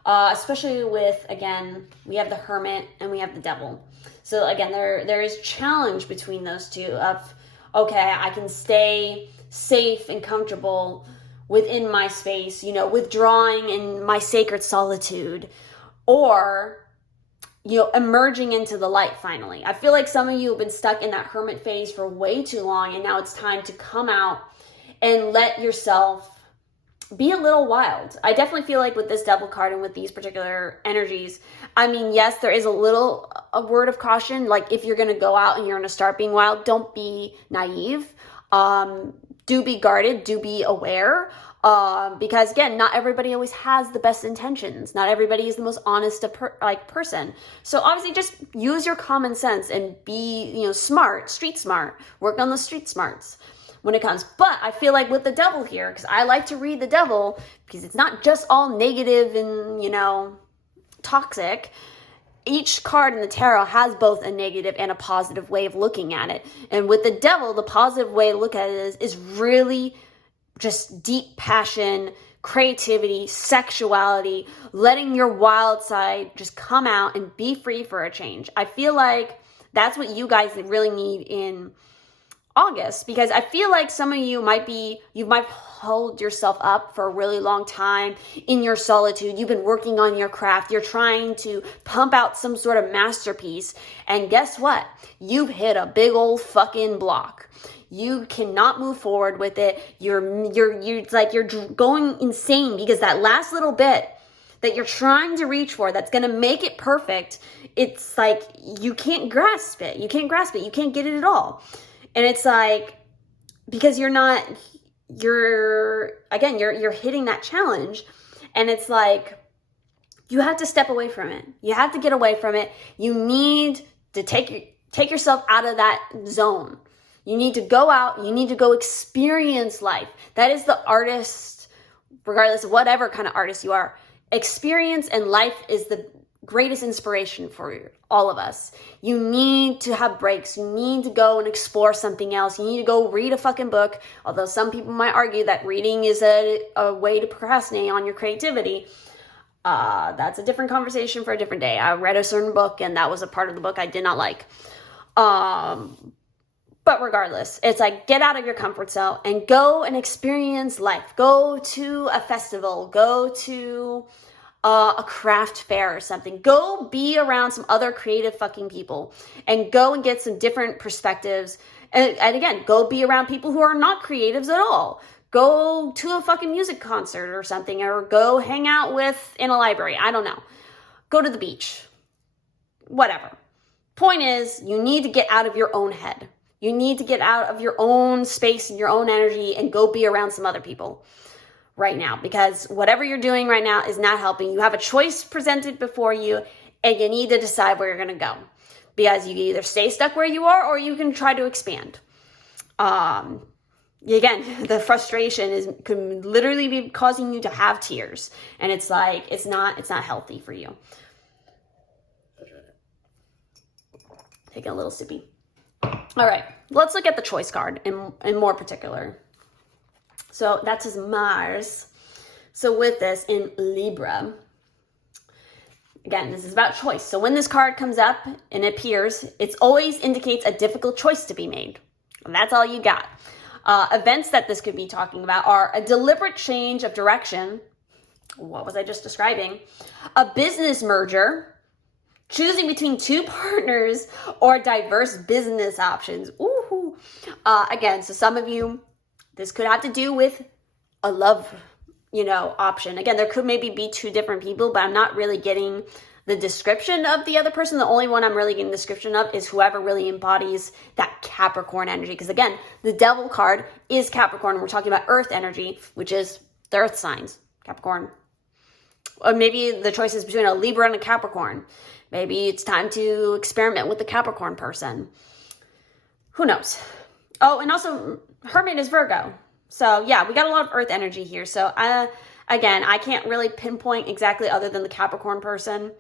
Especially with, again, we have the Hermit and we have the Devil. So again, there is challenge between those two of, okay, I can stay safe and comfortable within my space, you know, withdrawing in my sacred solitude, or, you know, emerging into the light finally. I feel like some of you have been stuck in that hermit phase for way too long, and now it's time to come out and let yourself be a little wild. I definitely feel like with this Devil card and with these particular energies, I mean, yes, there is a word of caution. Like if you're going to go out and you're going to start being wild, don't be naive. Do be guarded, do be aware. Because again, not everybody always has the best intentions. Not everybody is the most honest person. So obviously just use your common sense and be, you know, smart, street smart, work on the street smarts when it comes. But I feel like with the Devil here, because I like to read the Devil because it's not just all negative and, you know, toxic. Each card in the tarot has both a negative and a positive way of looking at it. And with the Devil, the positive way to look at it is really just deep passion, creativity, sexuality, letting your wild side just come out and be free for a change. I feel like that's what you guys really need in August, because I feel like some of you you might hold yourself up for a really long time in your solitude. You've been working on your craft. You're trying to pump out some sort of masterpiece. And guess what? You've hit a big old fucking block. You cannot move forward with it. You're going insane because that last little bit that you're trying to reach for that's going to make it perfect, it's like you can't grasp it. You can't grasp it. You can't get it at all. And it's like, because you're hitting that challenge, and it's like, you have to step away from it. You have to get away from it. You need to take yourself out of that zone. You need to go out. You need to go experience life. That is the artist, regardless of whatever kind of artist you are. Experience and life is the greatest inspiration for all of us. You need to have breaks. You need to go and explore something else. You need to go read a fucking book. Although some people might argue that reading is a way to procrastinate on your creativity. That's a different conversation for a different day. I read a certain book and that was a part of the book I did not like. But regardless, it's like, get out of your comfort zone and go and experience life. Go to a festival. Go to a craft fair or something. Go be around some other creative fucking people and go and get some different perspectives. And again, go be around people who are not creatives at all. Go to a fucking music concert or something, or go hang out in a library. I don't know. Go to the beach. Whatever. Point is, you need to get out of your own head. You need to get out of your own space and your own energy and go be around some other people right now, because whatever you're doing right now is not helping. You have a choice presented before you, and you need to decide where you're going to go, because you can either stay stuck where you are or you can try to expand. again, the frustration could literally be causing you to have tears. And it's like, it's not healthy for you. Taking a little sippy. All right, let's look at the choice card in more particular. So that is Mars. So with this in Libra, again, this is about choice. So when this card comes up and it appears, it always indicates a difficult choice to be made. And that's all you got. Events that this could be talking about are a deliberate change of direction. What was I just describing? A business merger, choosing between two partners, or diverse business options. Ooh. Again, so some of you, this could have to do with a love, option. Again, there could maybe be two different people, but I'm not really getting the description of the other person. The only one I'm really getting the description of is whoever really embodies that Capricorn energy. Because again, the Devil card is Capricorn, and we're talking about Earth energy, which is the Earth signs, Capricorn. Or maybe the choice is between a Libra and a Capricorn. Maybe it's time to experiment with the Capricorn person. Who knows? Oh, and also Hermit is Virgo. So yeah, we got a lot of Earth energy here. So again, I can't really pinpoint exactly other than the Capricorn person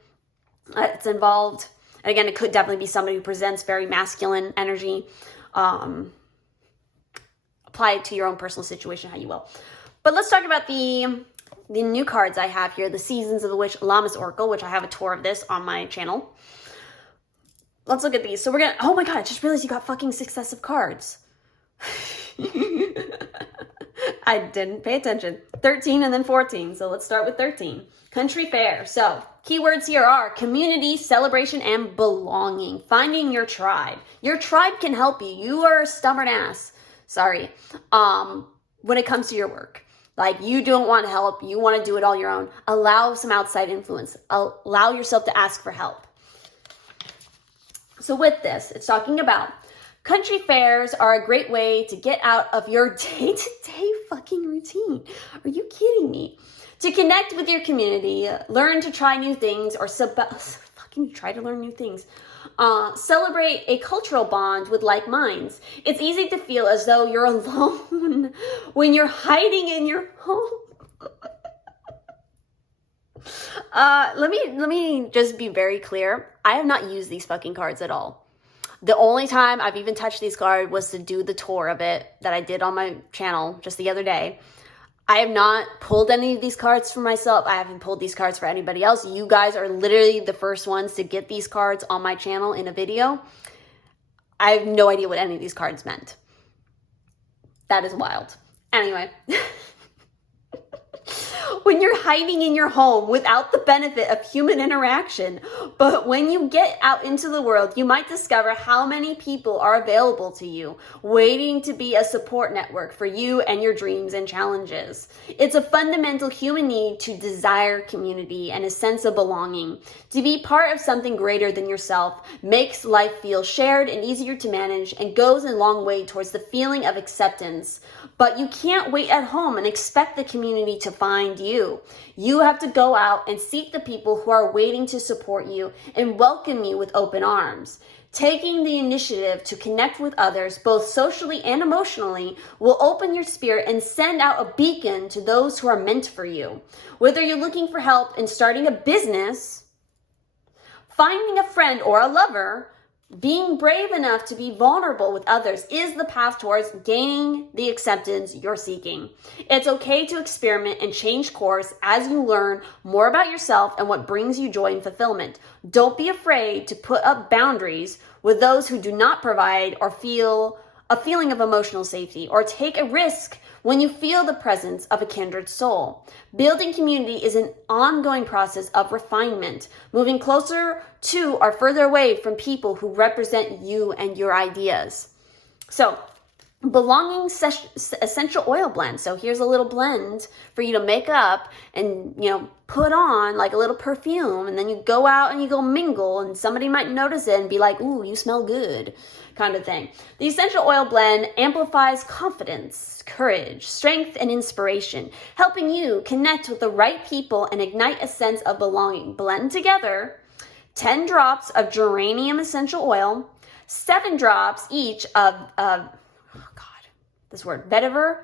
that's involved. And again, it could definitely be somebody who presents very masculine energy. Apply it to your own personal situation, how you will. But let's talk about the new cards I have here, the Seasons of the Witch Lammas Oracle, which I have a tour of this on my channel. Let's look at these. So we're going to, oh my God, I just realized you got fucking successive cards. I didn't pay attention. 13 and then 14. So let's start with 13. Country Fair. So keywords here are community, celebration, and belonging. Finding your tribe. Your tribe can help you. You are a stubborn ass. Sorry. When it comes to your work. Like, you don't want help. You want to do it all your own. Allow some outside influence. Allow yourself to ask for help. So with this, it's talking about country fairs are a great way to get out of your day-to-day fucking routine. Are you kidding me? To connect with your community, learn to try new things, or fucking try to learn new things. Celebrate a cultural bond with like minds. It's easy to feel as though you're alone when you're hiding in your home. Let me just be very clear. I have not used these fucking cards at all. The only time I've even touched these cards was to do the tour of it that I did on my channel just the other day. I have not pulled any of these cards for myself. I haven't pulled these cards for anybody else. You guys are literally the first ones to get these cards on my channel in a video. I have no idea what any of these cards meant. That is wild. Anyway. When you're hiding in your home without the benefit of human interaction. But when you get out into the world, you might discover how many people are available to you, waiting to be a support network for you and your dreams and challenges. It's a fundamental human need to desire community and a sense of belonging. To be part of something greater than yourself makes life feel shared and easier to manage, and goes a long way towards the feeling of acceptance. But you can't wait at home and expect the community to find you. You have to go out and seek the people who are waiting to support you and welcome you with open arms. Taking the initiative to connect with others, both socially and emotionally, will open your spirit and send out a beacon to those who are meant for you. Whether you're looking for help in starting a business, finding a friend or a lover, being brave enough to be vulnerable with others is the path towards gaining the acceptance you're seeking. It's okay to experiment and change course as you learn more about yourself and what brings you joy and fulfillment. Don't be afraid to put up boundaries with those who do not provide or feel a feeling of emotional safety, or take a risk when you feel the presence of a kindred soul. Building community is an ongoing process of refinement, moving closer to or further away from people who represent you and your ideas. So, belonging essential oil blend. So here's a little blend for you to make up and, put on like a little perfume, and then you go out and you go mingle, and somebody might notice it and be like, ooh, you smell good, kind of thing. The essential oil blend amplifies confidence, courage, strength, and inspiration, helping you connect with the right people and ignite a sense of belonging. Blend together 10 drops of geranium essential oil, 7 drops each of this word, vetiver,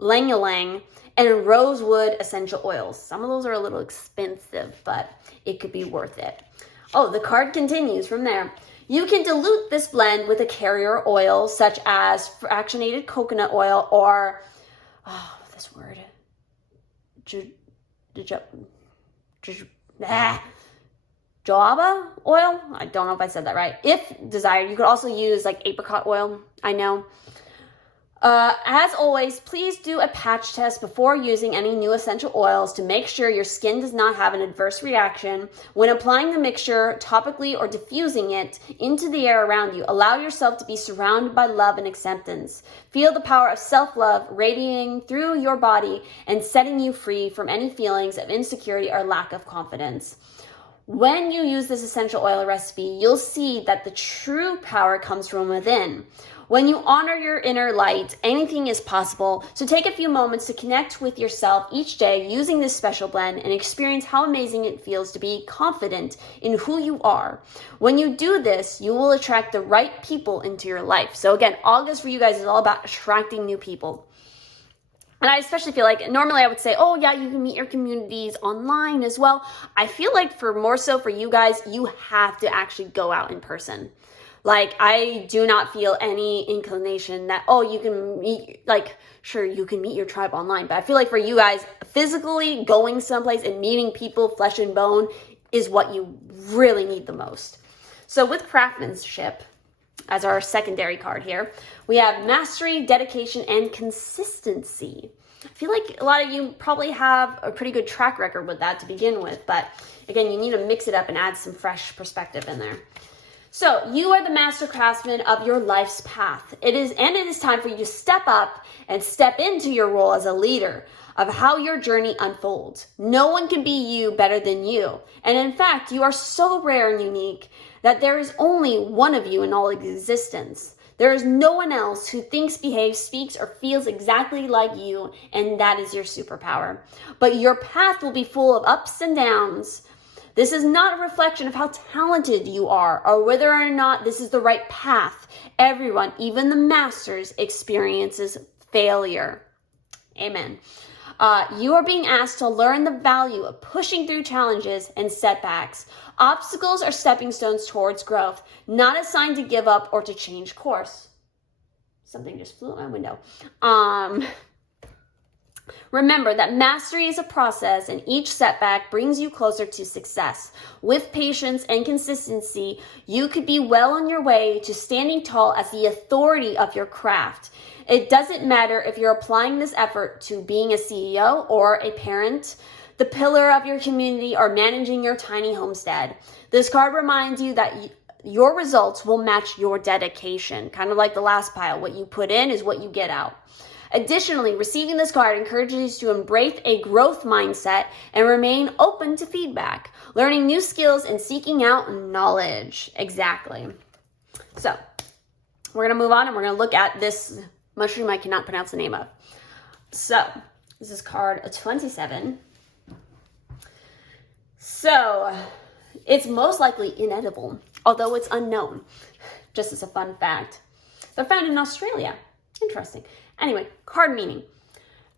ylang-ylang, and rosewood essential oils. Some of those are a little expensive, but it could be worth it. Oh, the card continues from there. You can dilute this blend with a carrier oil such as fractionated coconut oil or, this word, jojoba oil. I don't know if I said that right. If desired, you could also use like apricot oil. I know. As always, please do a patch test before using any new essential oils to make sure your skin does not have an adverse reaction. When applying the mixture topically or diffusing it into the air around you, allow yourself to be surrounded by love and acceptance. Feel the power of self-love radiating through your body and setting you free from any feelings of insecurity or lack of confidence. When you use this essential oil recipe, you'll see that the true power comes from within. When you honor your inner light, anything is possible. So take a few moments to connect with yourself each day using this special blend and experience how amazing it feels to be confident in who you are. When you do this, you will attract the right people into your life. So again, August for you guys is all about attracting new people. And I especially feel like normally I would say, oh yeah, you can meet your communities online as well. I feel like more so for you guys, you have to actually go out in person. Like, I do not feel any inclination that, oh, you can meet, like, sure, you can meet your tribe online. But I feel like for you guys, physically going someplace and meeting people, flesh and bone, is what you really need the most. So with craftsmanship, as our secondary card here, we have mastery, dedication, and consistency. I feel like a lot of you probably have a pretty good track record with that to begin with. But again, you need to mix it up and add some fresh perspective in there. So you are the master craftsman of your life's path. It is time for you to step up and step into your role as a leader of how your journey unfolds. No one can be you better than you. And in fact, you are so rare and unique that there is only one of you in all existence. There is no one else who thinks, behaves, speaks, or feels exactly like you, and that is your superpower. But your path will be full of ups and downs. This is not a reflection of how talented you are or whether or not this is the right path. Everyone, even the masters, experiences failure. Amen. You are being asked to learn the value of pushing through challenges and setbacks. Obstacles are stepping stones towards growth, not a sign to give up or to change course. Something just flew out my window. Remember that mastery is a process and each setback brings you closer to success. With patience and consistency, you could be well on your way to standing tall as the authority of your craft. It doesn't matter if you're applying this effort to being a CEO or a parent, the pillar of your community, or managing your tiny homestead. This card reminds you that your results will match your dedication. Kind of like the last pile. What you put in is what you get out. Additionally, receiving this card encourages you to embrace a growth mindset and remain open to feedback, learning new skills and seeking out knowledge. Exactly. So we're going to move on and we're going to look at this mushroom I cannot pronounce the name of. So this is card 27. So it's most likely inedible, although it's unknown. Just as a fun fact. They're found in Australia. Interesting. Anyway, card meaning.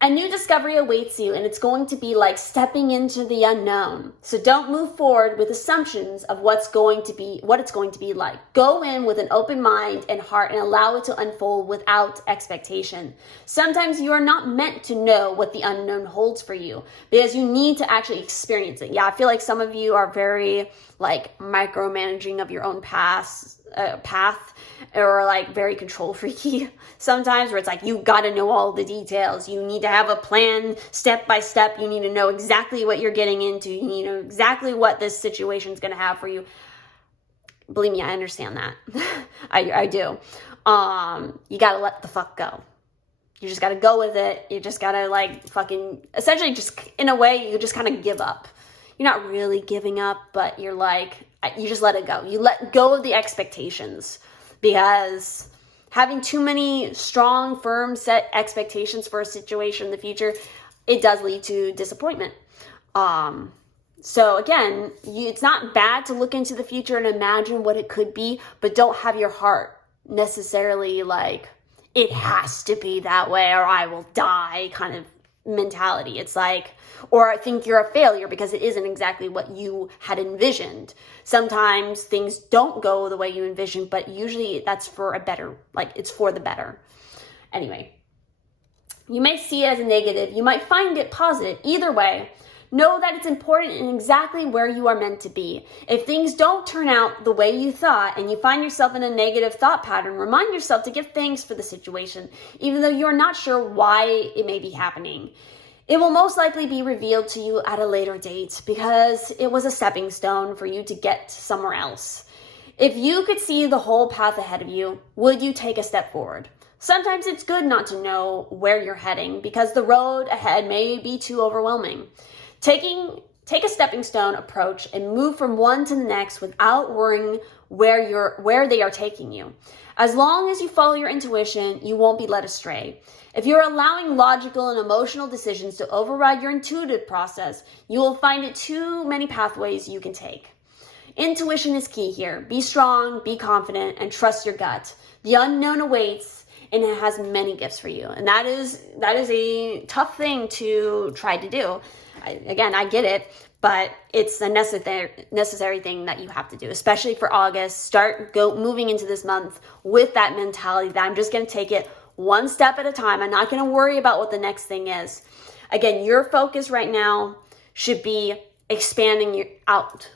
A new discovery awaits you, and it's going to be like stepping into the unknown. So don't move forward with assumptions of what it's going to be like. Go in with an open mind and heart and allow it to unfold without expectation. Sometimes you are not meant to know what the unknown holds for you because you need to actually experience it. Yeah, I feel like some of you are very like micromanaging of your own path or like very control freaky sometimes, where it's like you got to know all the details. You need to have a plan step by step. You need to know exactly what you're getting into. You need to know exactly what this situation is going to have for you. Believe me, I understand that. I do. You got to let the fuck go. You just got to go with it. You just got to like fucking essentially just in a way you just kind of give up. You're not really giving up, but you're like, you just let it go. You let go of the expectations because having too many strong, firm, set expectations for a situation in the future, it does lead to disappointment. So again, it's not bad to look into the future and imagine what it could be, but don't have your heart necessarily like it has to be that way or I will die kind of mentality. It's like, or I think you're a failure because it isn't exactly what you had envisioned. Sometimes things don't go the way you envisioned, but usually that's for a better, like it's for the better. Anyway, you may see it as a negative. You might find it positive. Either way, know that it's important and exactly where you are meant to be. If things don't turn out the way you thought and you find yourself in a negative thought pattern, remind yourself to give thanks for the situation, even though you're not sure why it may be happening. It will most likely be revealed to you at a later date because it was a stepping stone for you to get somewhere else. If you could see the whole path ahead of you, would you take a step forward? Sometimes it's good not to know where you're heading because the road ahead may be too overwhelming. Take a stepping stone approach and move from one to the next without worrying where they are taking you. As long as you follow your intuition, you won't be led astray. If you're allowing logical and emotional decisions to override your intuitive process, you will find it too many pathways you can take. Intuition is key here. Be strong, be confident, and trust your gut. The unknown awaits, and it has many gifts for you. And that is a tough thing to try to do. I get it, but it's a necessary thing that you have to do, especially for August. Start moving into this month with that mentality that I'm just going to take it one step at a time. I'm not going to worry about what the next thing is. Again, your focus right now should be expanding out.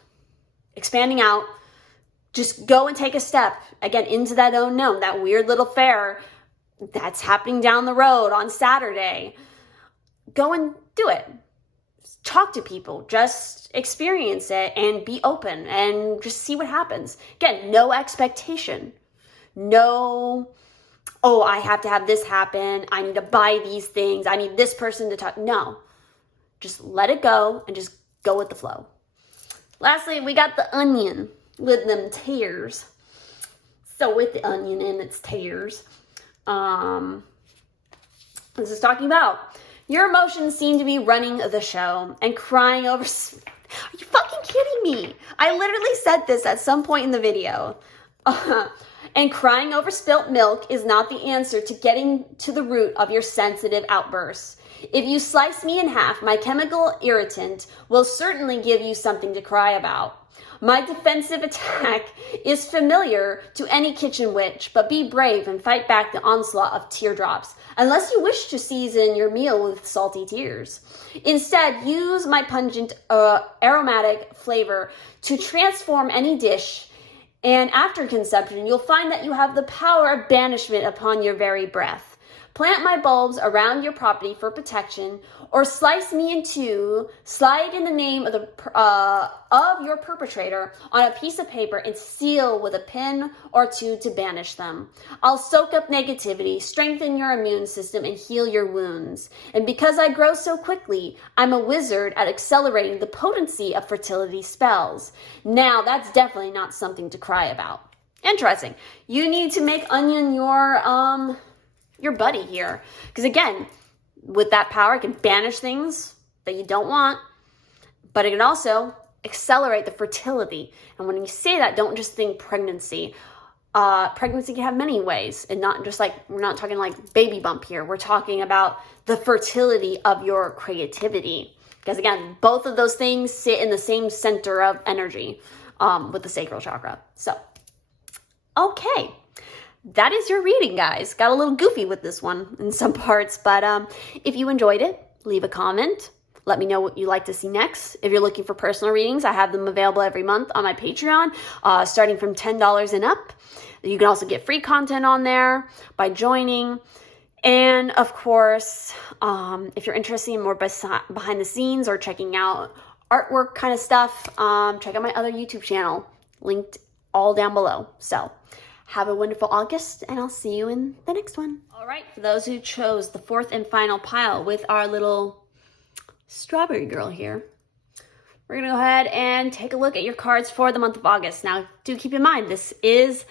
Just go and take a step, again, into that unknown, that weird little fair that's happening down the road on Saturday. Go and do it. Talk to people, just experience it and be open and just see what happens. Again, no expectation. No, oh, I have to have this happen. I need to buy these things. I need this person to talk. No, just let it go and just go with the flow. Lastly, we got the onion with them tears. So with the onion and its tears, this is talking about your emotions seem to be running the show and crying over. Are you fucking kidding me? I literally said this at some point in the video. And crying over spilt milk is not the answer to getting to the root of your sensitive outbursts. If you slice me in half, my chemical irritant will certainly give you something to cry about. My defensive attack is familiar to any kitchen witch, but be brave and fight back the onslaught of teardrops, unless you wish to season your meal with salty tears. Instead, use my pungent aromatic flavor to transform any dish, and after consumption, you'll find that you have the power of banishment upon your very breath. Plant my bulbs around your property for protection, or slice me in two, slide in the name of your perpetrator on a piece of paper and seal with a pin or two to banish them. I'll soak up negativity, strengthen your immune system, and heal your wounds. And because I grow so quickly, I'm a wizard at accelerating the potency of fertility spells. Now, that's definitely not something to cry about. Interesting. You need to make onion your buddy here. Because again, with that power, it can banish things that you don't want, but it can also accelerate the fertility. And when you say that, don't just think pregnancy. Pregnancy can have many ways, and not just like, we're not talking like baby bump here. We're talking about the fertility of your creativity. Because again, both of those things sit in the same center of energy with the sacral chakra. So, okay. That is your reading, guys. Got a little goofy with this one in some parts, but if you enjoyed it, leave a comment. Let me know what you'd like to see next. If you're looking for personal readings, I have them available every month on my Patreon, starting from $10 and up. You can also get free content on there by joining. And of course, if you're interested in more behind the scenes or checking out artwork kind of stuff, check out my other YouTube channel, linked all down below. So, have a wonderful August, and I'll see you in the next one. All right, for those who chose the fourth and final pile with our little strawberry girl here, we're going to go ahead and take a look at your cards for the month of August. Now, do keep in mind, this is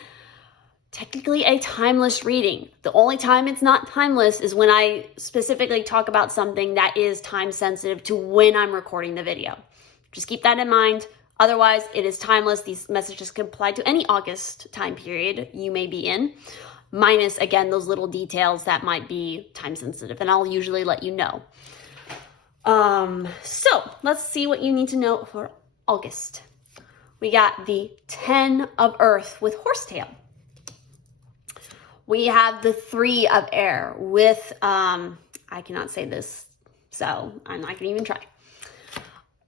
technically a timeless reading. The only time it's not timeless is when I specifically talk about something that is time sensitive to when I'm recording the video. Just keep that in mind. Otherwise, it is timeless. These messages can apply to any August time period you may be in. minus, again, those little details that might be time sensitive, and I'll usually let you know. So let's see what you need to know for August. We got the 10 of Earth with horsetail. We have the 3 of Air with, I cannot say this, so I'm not gonna even try.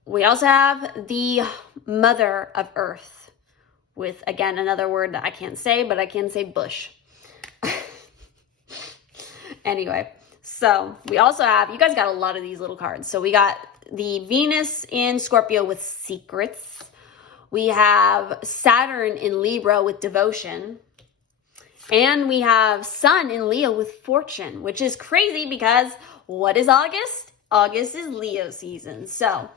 We also have the Mother of Earth with, again, another word that I can't say, but I can say bush. Anyway, so we also have, you guys got a lot of these little cards. So we got the Venus in Scorpio with secrets. We have Saturn in Libra with devotion. And we have Sun in Leo with fortune, which is crazy because what is August? August is Leo season. So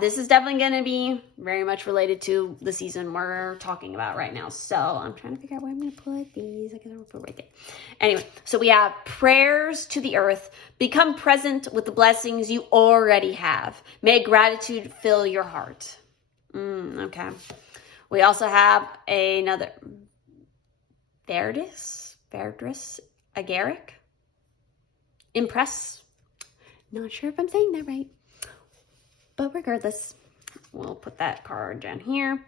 this is definitely going to be very much related to the season we're talking about right now. So I'm trying to figure out where I'm going to put these. I guess I'll put right there. Anyway, so we have prayers to the earth. Become present with the blessings you already have. May gratitude fill your heart. Okay. We also have another Verdis Agaric. Impress. Not sure if I'm saying that right. But regardless, we'll put that card down here.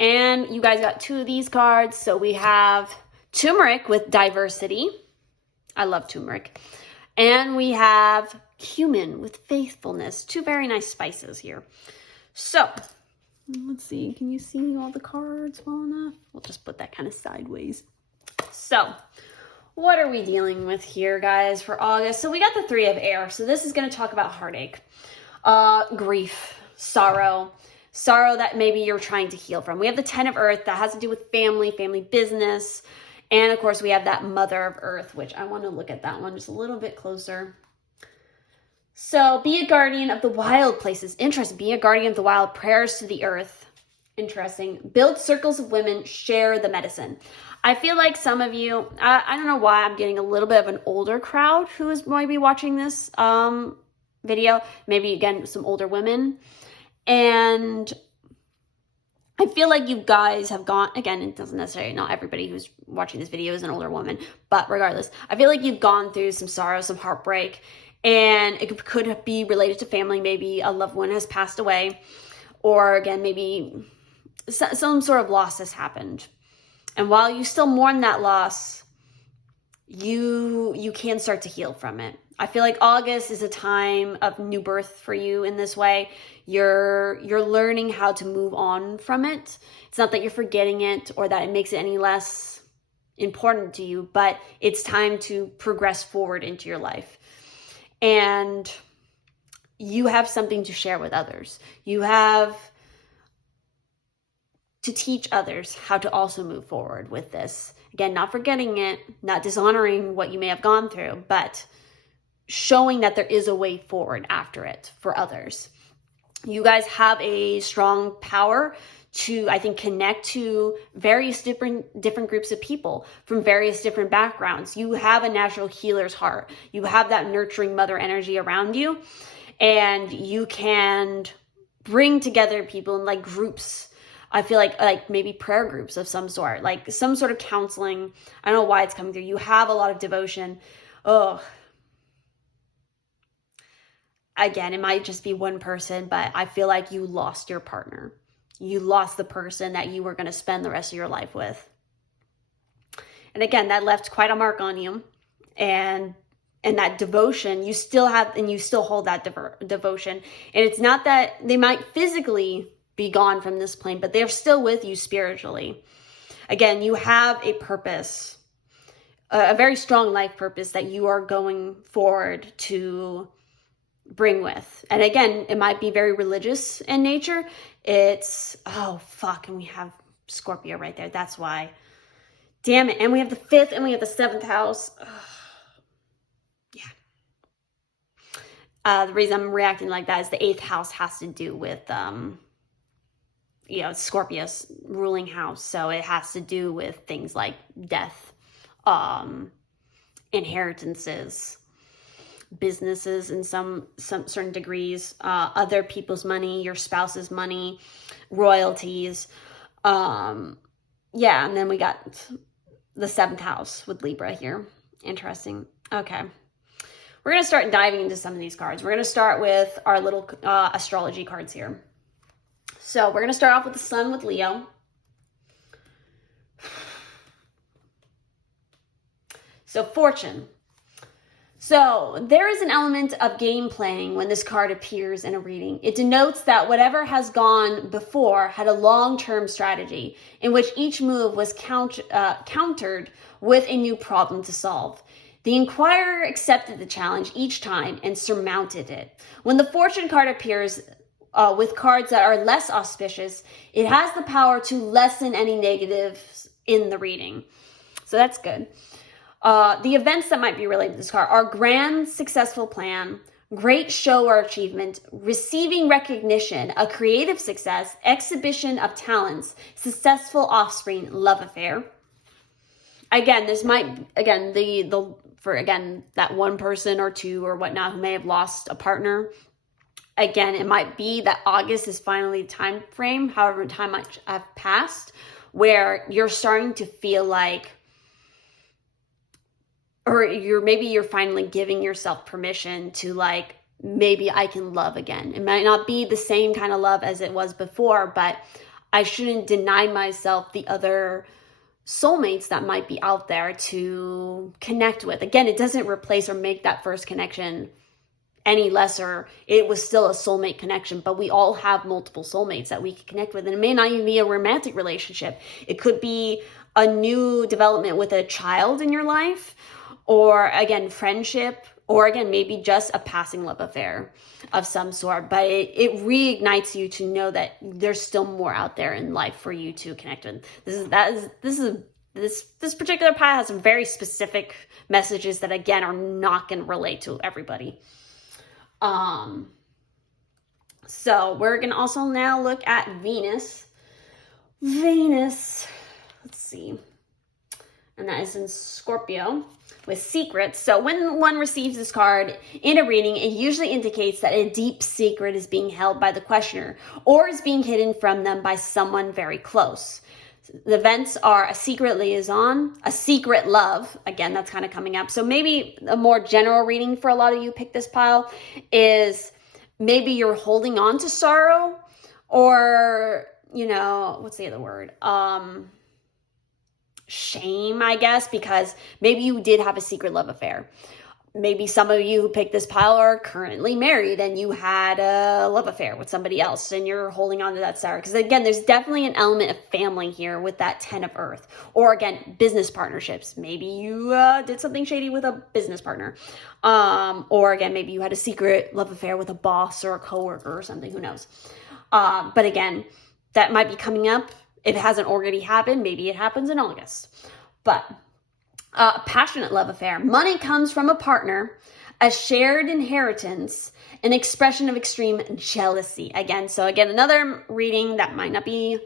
And you guys got 2 of these cards. So we have turmeric with diversity. I love turmeric. And we have cumin with faithfulness. 2 very nice spices here. So let's see. Can you see all the cards well enough? We'll just put that kind of sideways. So what are we dealing with here, guys, for August? So we got the 3 of Air. So this is going to talk about heartache. Grief, sorrow that maybe you're trying to heal from. We have the 10 of Earth that has to do with family business. And of course we have that Mother of Earth, which I want to look at that one just a little bit closer. So be a guardian of the wild places. Interesting. Be a guardian of the wild. Prayers to the earth. Interesting. Build circles of women. Share the medicine. I feel like some of you, I don't know why I'm getting a little bit of an older crowd who is maybe watching this, video, maybe again some older women, and I feel like you guys have gone, again, it doesn't necessarily, not everybody who's watching this video is an older woman, but regardless, I feel like you've gone through some sorrow, some heartbreak, and it could be related to family. Maybe a loved one has passed away, or again, maybe some sort of loss has happened, and while you still mourn that loss, you can start to heal from it. I feel like August is a time of new birth for you in this way. You're learning how to move on from it. It's not that you're forgetting it or that it makes it any less important to you, but it's time to progress forward into your life. And you have something to share with others. You have to teach others how to also move forward with this. Again, not forgetting it, not dishonoring what you may have gone through, but showing that there is a way forward after it for others. You guys have a strong power to, I think, connect to various different groups of people from various different backgrounds. You have a natural healer's heart. You have that nurturing mother energy around you, and you can bring together people in like groups. I feel like maybe prayer groups of some sort, like some sort of counseling. I don't know why it's coming through. You have a lot of devotion. Oh, again, it might just be one person, but I feel like you lost your partner. You lost the person that you were going to spend the rest of your life with. And again, that left quite a mark on you. And that devotion, you still have, and you still hold that devotion. And it's not that they might physically be gone from this plane, but they're still with you spiritually. Again, you have a purpose, a very strong life purpose that you are going forward to bring with. And again, it might be very religious in nature. It's, oh fuck, and we have Scorpio right there. That's why. Damn it. And we have the 5th and we have the 7th house. Ugh. Yeah. The reason I'm reacting like that is the 8th house has to do with, Scorpio's ruling house. So it has to do with things like death, inheritances, businesses in some certain degrees, other people's money, your spouse's money, royalties. And then we got the 7th house with Libra here. Interesting. Okay. We're going to start diving into some of these cards. We're going to start with our little astrology cards here. So we're going to start off with the Sun with Leo. So Fortune. So there is an element of game playing when this card appears in a reading. It denotes that whatever has gone before had a long-term strategy in which each move was countered with a new problem to solve. The inquirer accepted the challenge each time and surmounted it. When the Fortune card appears with cards that are less auspicious, it has the power to lessen any negatives in the reading. So that's good. The events that might be related to this card are grand, successful plan, great show or achievement, receiving recognition, a creative success, exhibition of talents, successful offspring, love affair. Again, this might, again, that one person or two or whatnot who may have lost a partner. Again, it might be that August is finally the time frame, however time might have passed, where you're starting to feel like, or you're finally giving yourself permission to like, maybe I can love again. It might not be the same kind of love as it was before, but I shouldn't deny myself the other soulmates that might be out there to connect with. Again, it doesn't replace or make that first connection any lesser. It was still a soulmate connection, but we all have multiple soulmates that we can connect with. And it may not even be a romantic relationship. It could be a new development with a child in your life, or again, friendship, or again, maybe just a passing love affair of some sort. But it reignites you to know that there's still more out there in life for you to connect with. This particular pile has some very specific messages that again are not going to relate to everybody. So we're going to also now look at Venus. Let's see. And that is in Scorpio with secrets. So when one receives this card in a reading, it usually indicates that a deep secret is being held by the questioner or is being hidden from them by someone very close. The events are a secret liaison, a secret love. Again, that's kind of coming up. So maybe a more general reading for a lot of you pick this pile is maybe you're holding on to sorrow, or, what's the other word? Shame, I guess, because maybe you did have a secret love affair. Maybe some of you who picked this pile are currently married and you had a love affair with somebody else and you're holding on to that sorrow. Because again, there's definitely an element of family here with that 10 of Earth. Or again, business partnerships. Maybe you did something shady with a business partner. Or again, maybe you had a secret love affair with a boss or a coworker or something, who knows. But again, that might be coming up. If it hasn't already happened, maybe it happens in August. But a passionate love affair. Money comes from a partner, a shared inheritance, an expression of extreme jealousy. Again, another reading that might not be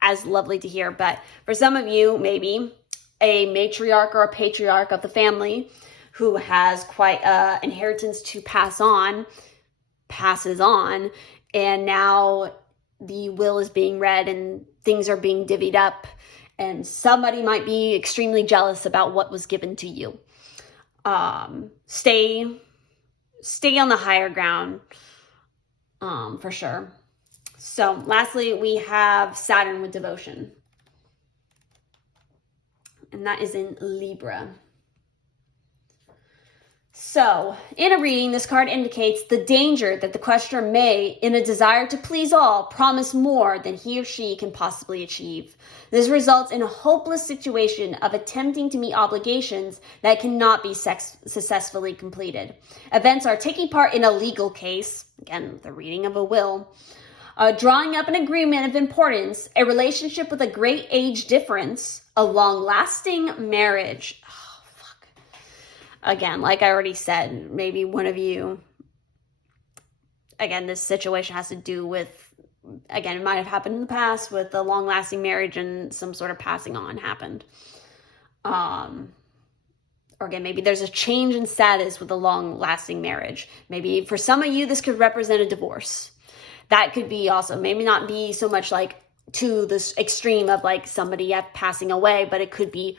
as lovely to hear, but for some of you, maybe a matriarch or a patriarch of the family who has quite an inheritance to passes on, and now the will is being read and things are being divvied up, and somebody might be extremely jealous about what was given to you. Stay on the higher ground, for sure. So lastly, we have Saturn with devotion. And that is in Libra. So, in a reading, this card indicates the danger that the questioner may, in a desire to please all, promise more than he or she can possibly achieve. This results in a hopeless situation of attempting to meet obligations that cannot be successfully completed. Events are taking part in a legal case, again, the reading of a will, drawing up an agreement of importance, a relationship with a great age difference, a long-lasting marriage. Again, like I already said, maybe one of you, again, this situation has to do with, again, it might have happened in the past with a long-lasting marriage and some sort of passing on happened. Or again, maybe there's a change in status with a long-lasting marriage. Maybe for some of you, this could represent a divorce. That could be also, maybe not be so much like to this extreme of like somebody passing away, but it could be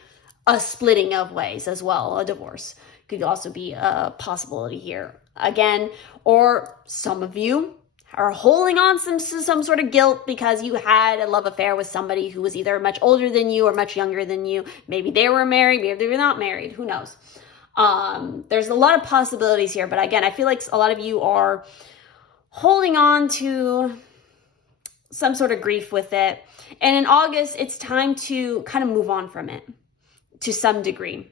a splitting of ways as well. A divorce could also be a possibility here again. Or some of you are holding on to some sort of guilt because you had a love affair with somebody who was either much older than you or much younger than you. Maybe they were married, maybe they were not married, who knows. There's a lot of possibilities here, but again, I feel like a lot of you are holding on to some sort of grief with it. And in August, it's time to kind of move on from it to some degree,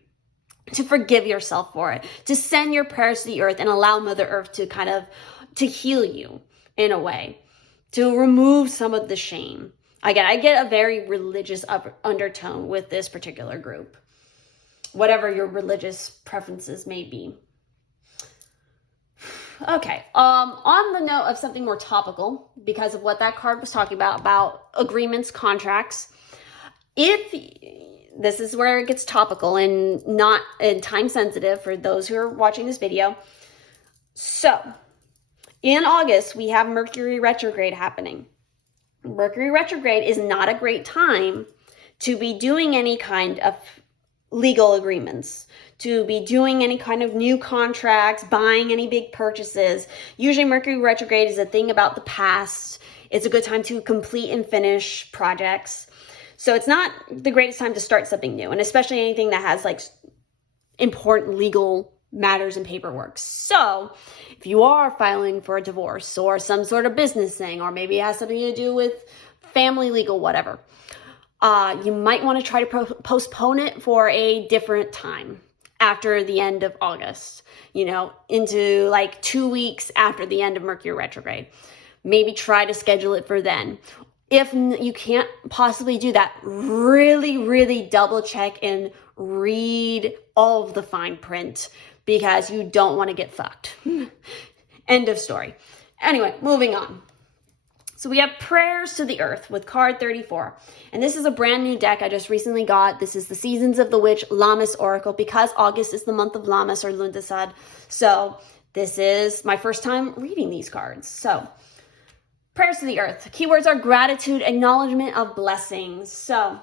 to forgive yourself for it, to send your prayers to the earth and allow Mother Earth to kind of, to heal you in a way, to remove some of the shame. Again, I get a very religious undertone with this particular group, whatever your religious preferences may be. Okay, on the note of something more topical, because of what that card was talking about agreements, contracts, if this is where it gets topical and not time sensitive for those who are watching this video. So, in August, we have Mercury retrograde happening. Mercury retrograde is not a great time to be doing any kind of legal agreements, to be doing any kind of new contracts, buying any big purchases. Usually Mercury retrograde is a thing about the past. It's a good time to complete and finish projects. So it's not the greatest time to start something new, and especially anything that has like important legal matters and paperwork. So if you are filing for a divorce or some sort of business thing, or maybe it has something to do with family legal, whatever, you might want to try to postpone it for a different time after the end of August, into like 2 weeks after the end of Mercury retrograde. Maybe try to schedule it for then. If you can't possibly do that, really, really double check and read all of the fine print, because you don't want to get fucked. End of story. Anyway, moving on. So we have prayers to the earth with card 34. And this is a brand new deck I just recently got. This is the Seasons of the Witch Lammas Oracle, because August is the month of Lammas or Lundasad. So this is my first time reading these cards. So prayers to the earth. Keywords are gratitude, acknowledgement of blessings. So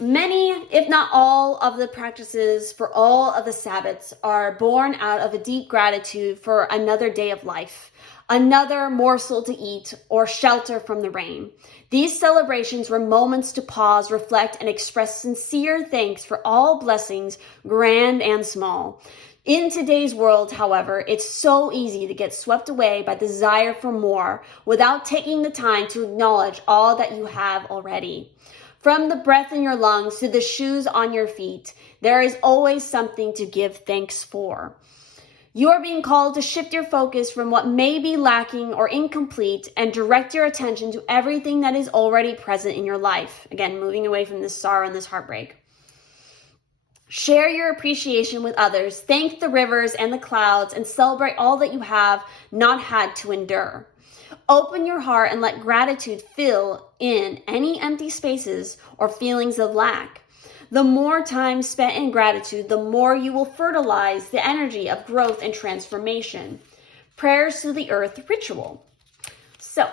many, if not all, of the practices for all of the Sabbats are born out of a deep gratitude for another day of life, another morsel to eat, or shelter from the rain. These celebrations were moments to pause, reflect, and express sincere thanks for all blessings, grand and small. In today's world, however, it's so easy to get swept away by the desire for more without taking the time to acknowledge all that you have already. From the breath in your lungs to the shoes on your feet, there is always something to give thanks for. You are being called to shift your focus from what may be lacking or incomplete and direct your attention to everything that is already present in your life. Again, moving away from this sorrow and this heartbreak. Share your appreciation with others. Thank the rivers and the clouds and celebrate all that you have not had to endure. Open your heart and let gratitude fill in any empty spaces or feelings of lack. The more time spent in gratitude, the more you will fertilize the energy of growth and transformation. Prayers to the earth ritual. So,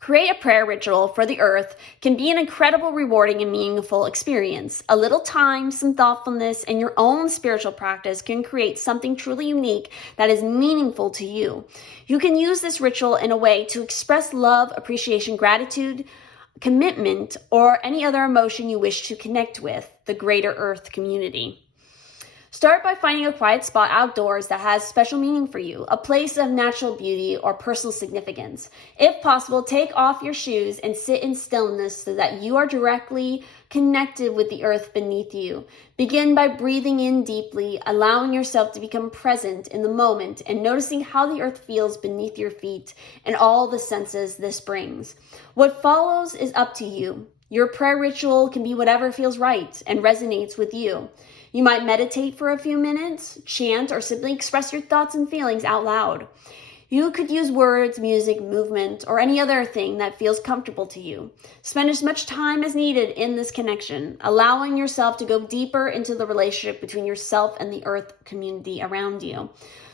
create a prayer ritual for the earth can be an incredible, rewarding, and meaningful experience. A little time, some thoughtfulness, and your own spiritual practice can create something truly unique that is meaningful to you. You can use this ritual in a way to express love, appreciation, gratitude, commitment, or any other emotion you wish to connect with the greater earth community. Start by finding a quiet spot outdoors that has special meaning for you, a place of natural beauty or personal significance. If possible, take off your shoes and sit in stillness so that you are directly connected with the earth beneath you. Begin by breathing in deeply, allowing yourself to become present in the moment and noticing how the earth feels beneath your feet and all the senses this brings. What follows is up to you. Your prayer ritual can be whatever feels right and resonates with you. You might meditate for a few minutes, chant, or simply express your thoughts and feelings out loud. You could use words, music, movement, or any other thing that feels comfortable to you. Spend as much time as needed in this connection, allowing yourself to go deeper into the relationship between yourself and the earth community around you.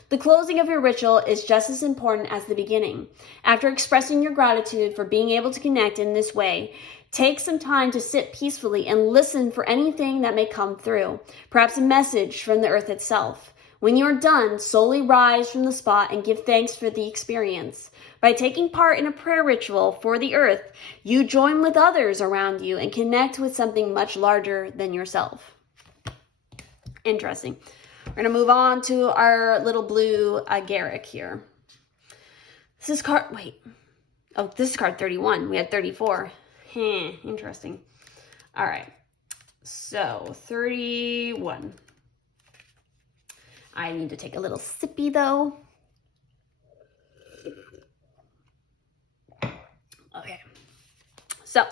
The closing of your ritual is just as important as the beginning. After expressing your gratitude for being able to connect in this way, Take some time to sit peacefully and listen for anything that may come through, perhaps a message from the earth itself. When you are done, slowly rise from the spot and give thanks for the experience. By taking part in a prayer ritual for the earth, you join with others around you and connect with something much larger than yourself. Interesting. We're going to move on to our little blue agaric here. This is card, this is card 31. We had 34. Interesting. All right. So 31. I need to take a little sippy though. Okay. So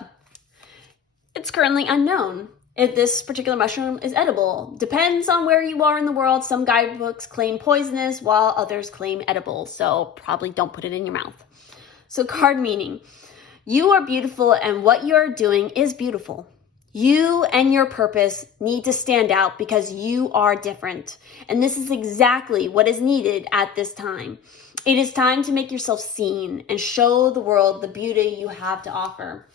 it's currently unknown if this particular mushroom is edible. Depends on where you are in the world. Some guidebooks claim poisonous while others claim edible. So probably don't put it in your mouth. So card meaning. You are beautiful and what you're doing is beautiful. You and your purpose need to stand out because you are different. And this is exactly what is needed at this time. It is time to make yourself seen and show the world the beauty you have to offer.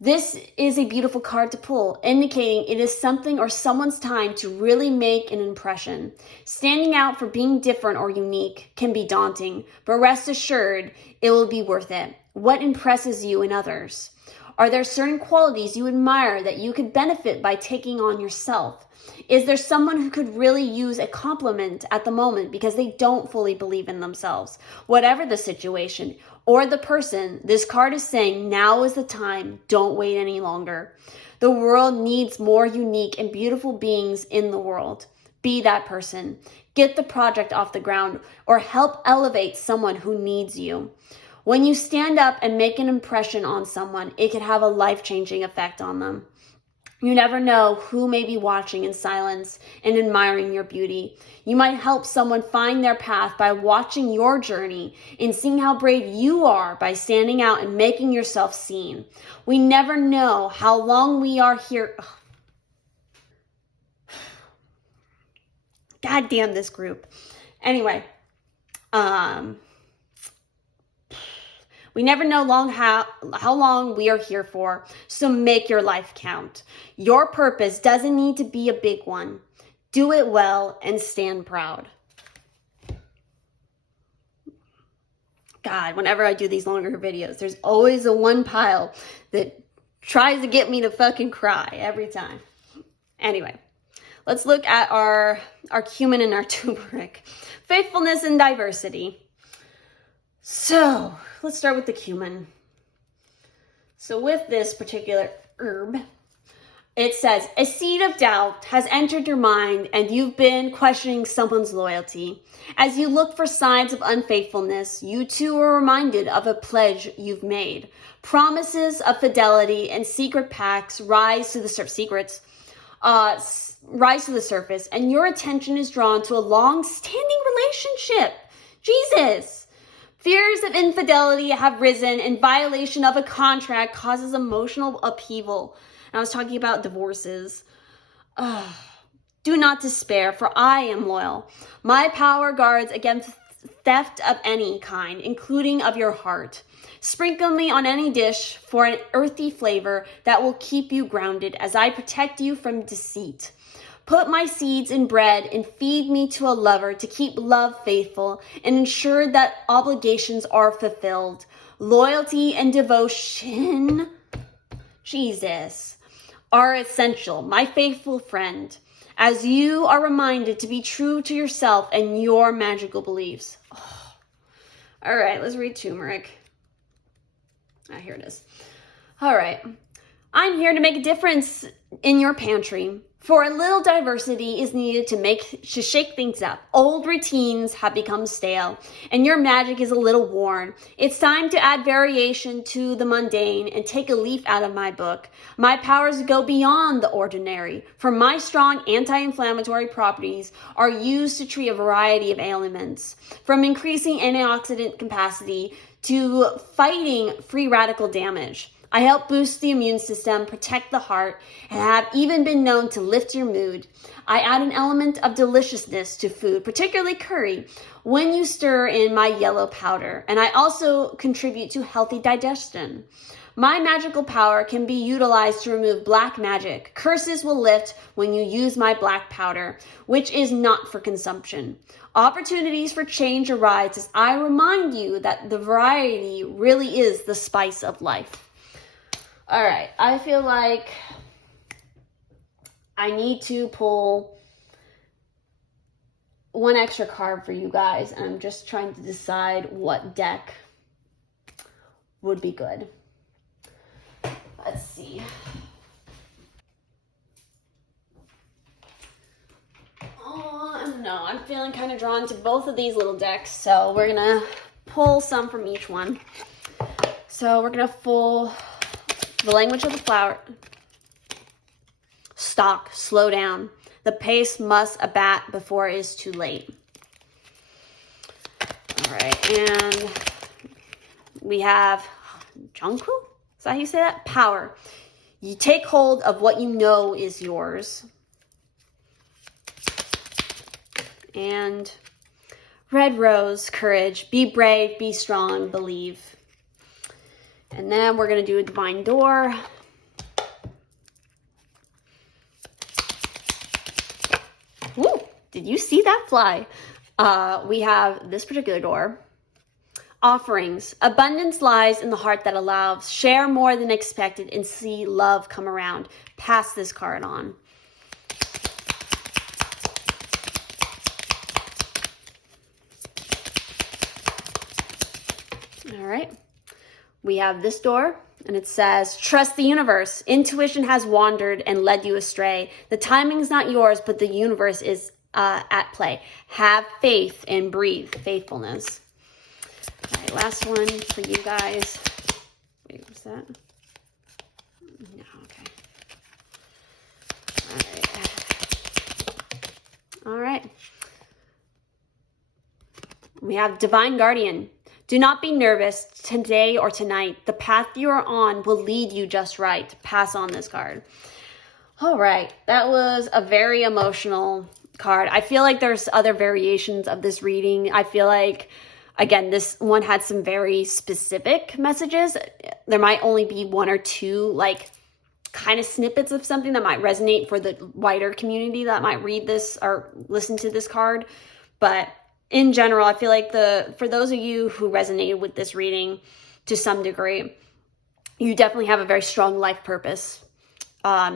This is a beautiful card to pull, indicating it is something or someone's time to really make an impression. Standing out for being different or unique can be daunting, but rest assured it will be worth it. What impresses you in others? Are there certain qualities you admire that you could benefit by taking on yourself? Is there someone who could really use a compliment at the moment because they don't fully believe in themselves? Whatever the situation or the person, this card is saying now is the time. Don't wait any longer. The world needs more unique and beautiful beings in the world. Be that person. Get the project off the ground or help elevate someone who needs you. When you stand up and make an impression on someone, it can have a life-changing effect on them. You never know who may be watching in silence and admiring your beauty. You might help someone find their path by watching your journey and seeing how brave you are by standing out and making yourself seen. We never know how long we are here. God damn this group. Anyway, we never know how long we are here for, so make your life count. Your purpose doesn't need to be a big one. Do it well and stand proud. God, whenever I do these longer videos, there's always a one pile that tries to get me to fucking cry every time. Anyway, let's look at our cumin and our turmeric. Faithfulness and diversity. So let's start with the cumin. So with this particular herb, it says, a seed of doubt has entered your mind and you've been questioning someone's loyalty. As you look for signs of unfaithfulness, you too are reminded of a pledge you've made. Promises of fidelity and secret pacts rise to the surface, and your attention is drawn to a long-standing relationship. Jesus! Fears of infidelity have risen, and violation of a contract causes emotional upheaval. And I was talking about divorces. Do not despair, for I am loyal. My power guards against theft of any kind, including of your heart. Sprinkle me on any dish for an earthy flavor that will keep you grounded as I protect you from deceit. Put my seeds in bread and feed me to a lover to keep love faithful and ensure that obligations are fulfilled. Loyalty and devotion, Jesus, are essential, my faithful friend, as you are reminded to be true to yourself and your magical beliefs. Oh. All right, let's read turmeric. Here it is. All right. I'm here to make a difference in your pantry. For a little diversity is needed to shake things up. Old routines have become stale, and your magic is a little worn. It's time to add variation to the mundane and take a leaf out of my book. My powers go beyond the ordinary, for my strong anti-inflammatory properties are used to treat a variety of ailments, from increasing antioxidant capacity to fighting free radical damage. I help boost the immune system, protect the heart, and have even been known to lift your mood. I add an element of deliciousness to food, particularly curry, when you stir in my yellow powder, and I also contribute to healthy digestion. My magical power can be utilized to remove black magic. Curses will lift when you use my black powder, which is not for consumption. Opportunities for change arise as I remind you that the variety really is the spice of life. All right, I feel like I need to pull one extra card for you guys. And I'm just trying to decide what deck would be good. Let's see. No, I'm feeling kind of drawn to both of these little decks. So we're going to pull some from each one. So we're going to pull the language of the flower. Stop, slow down. The pace must abate before it is too late. All right, and we have Junku? Is that how you say that? Power. You take hold of what you know is yours. And Red Rose, courage. Be brave, be strong, believe. And then we're going to do a Divine Door. Woo! Did you see that fly? We have this particular door. Offerings. Abundance lies in the heart that allows. Share more than expected and see love come around. Pass this card on. All right. We have this door, and it says, trust the universe. Intuition has wandered and led you astray. The timing's not yours, but the universe is at play. Have faith and breathe. Faithfulness. All right, last one for you guys. Wait, what's that? No, okay. All right. We have Divine Guardian. Do not be nervous today or tonight. The path you are on will lead you just right. Pass on this card. All right. That was a very emotional card. I feel like there's other variations of this reading. I feel like, again, this one had some very specific messages. There might only be one or two, like, kind of snippets of something that might resonate for the wider community that might read this or listen to this card. But in general, I feel like for those of you who resonated with this reading to some degree, you definitely have a very strong life purpose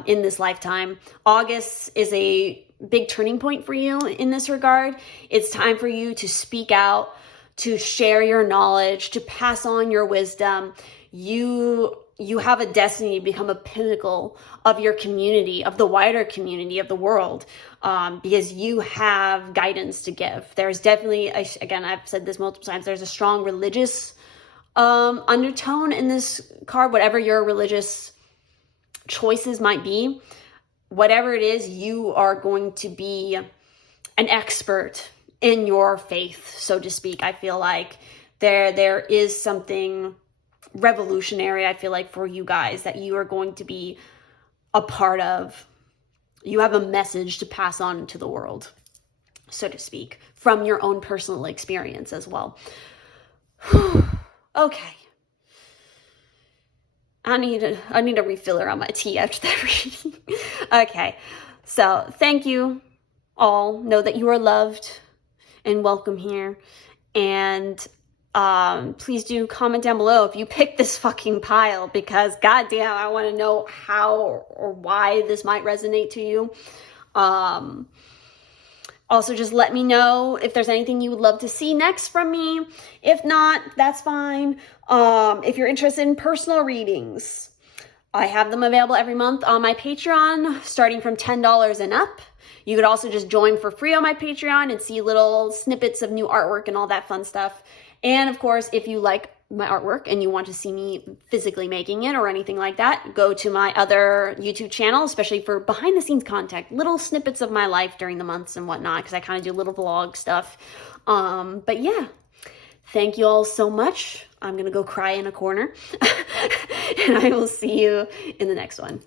in this lifetime. August is a big turning point for you in this regard. It's time for you to speak out, to share your knowledge, to pass on your wisdom. You have a destiny to become a pinnacle of your community, of the wider community, of the world, because you have guidance to give. There's definitely, again, I've said this multiple times, there's a strong religious undertone in this card. Whatever your religious choices might be, whatever it is, you are going to be an expert in your faith, so to speak. I feel like there is something revolutionary, I feel like, for you guys that you are going to be a part of. You have a message to pass on to the world, so to speak, from your own personal experience as well. Okay. I need a refiller on my tea after that reading. Okay. So thank you all. Know that you are loved and welcome here. And please do comment down below if you picked this fucking pile, because goddamn, I want to know how or why this might resonate to you. Also, just let me know if there's anything you would love to see next from me. If not, that's fine. If you're interested in personal readings, I have them available every month on my Patreon, starting from $10 and up. You could also just join for free on my Patreon and see little snippets of new artwork and all that fun stuff. And of course, if you like my artwork and you want to see me physically making it or anything like that, go to my other YouTube channel, especially for behind the scenes content, little snippets of my life during the months and whatnot, because I kind of do little vlog stuff. But yeah, Thank you all so much. I'm going to go cry in a corner. And I will see you in the next one.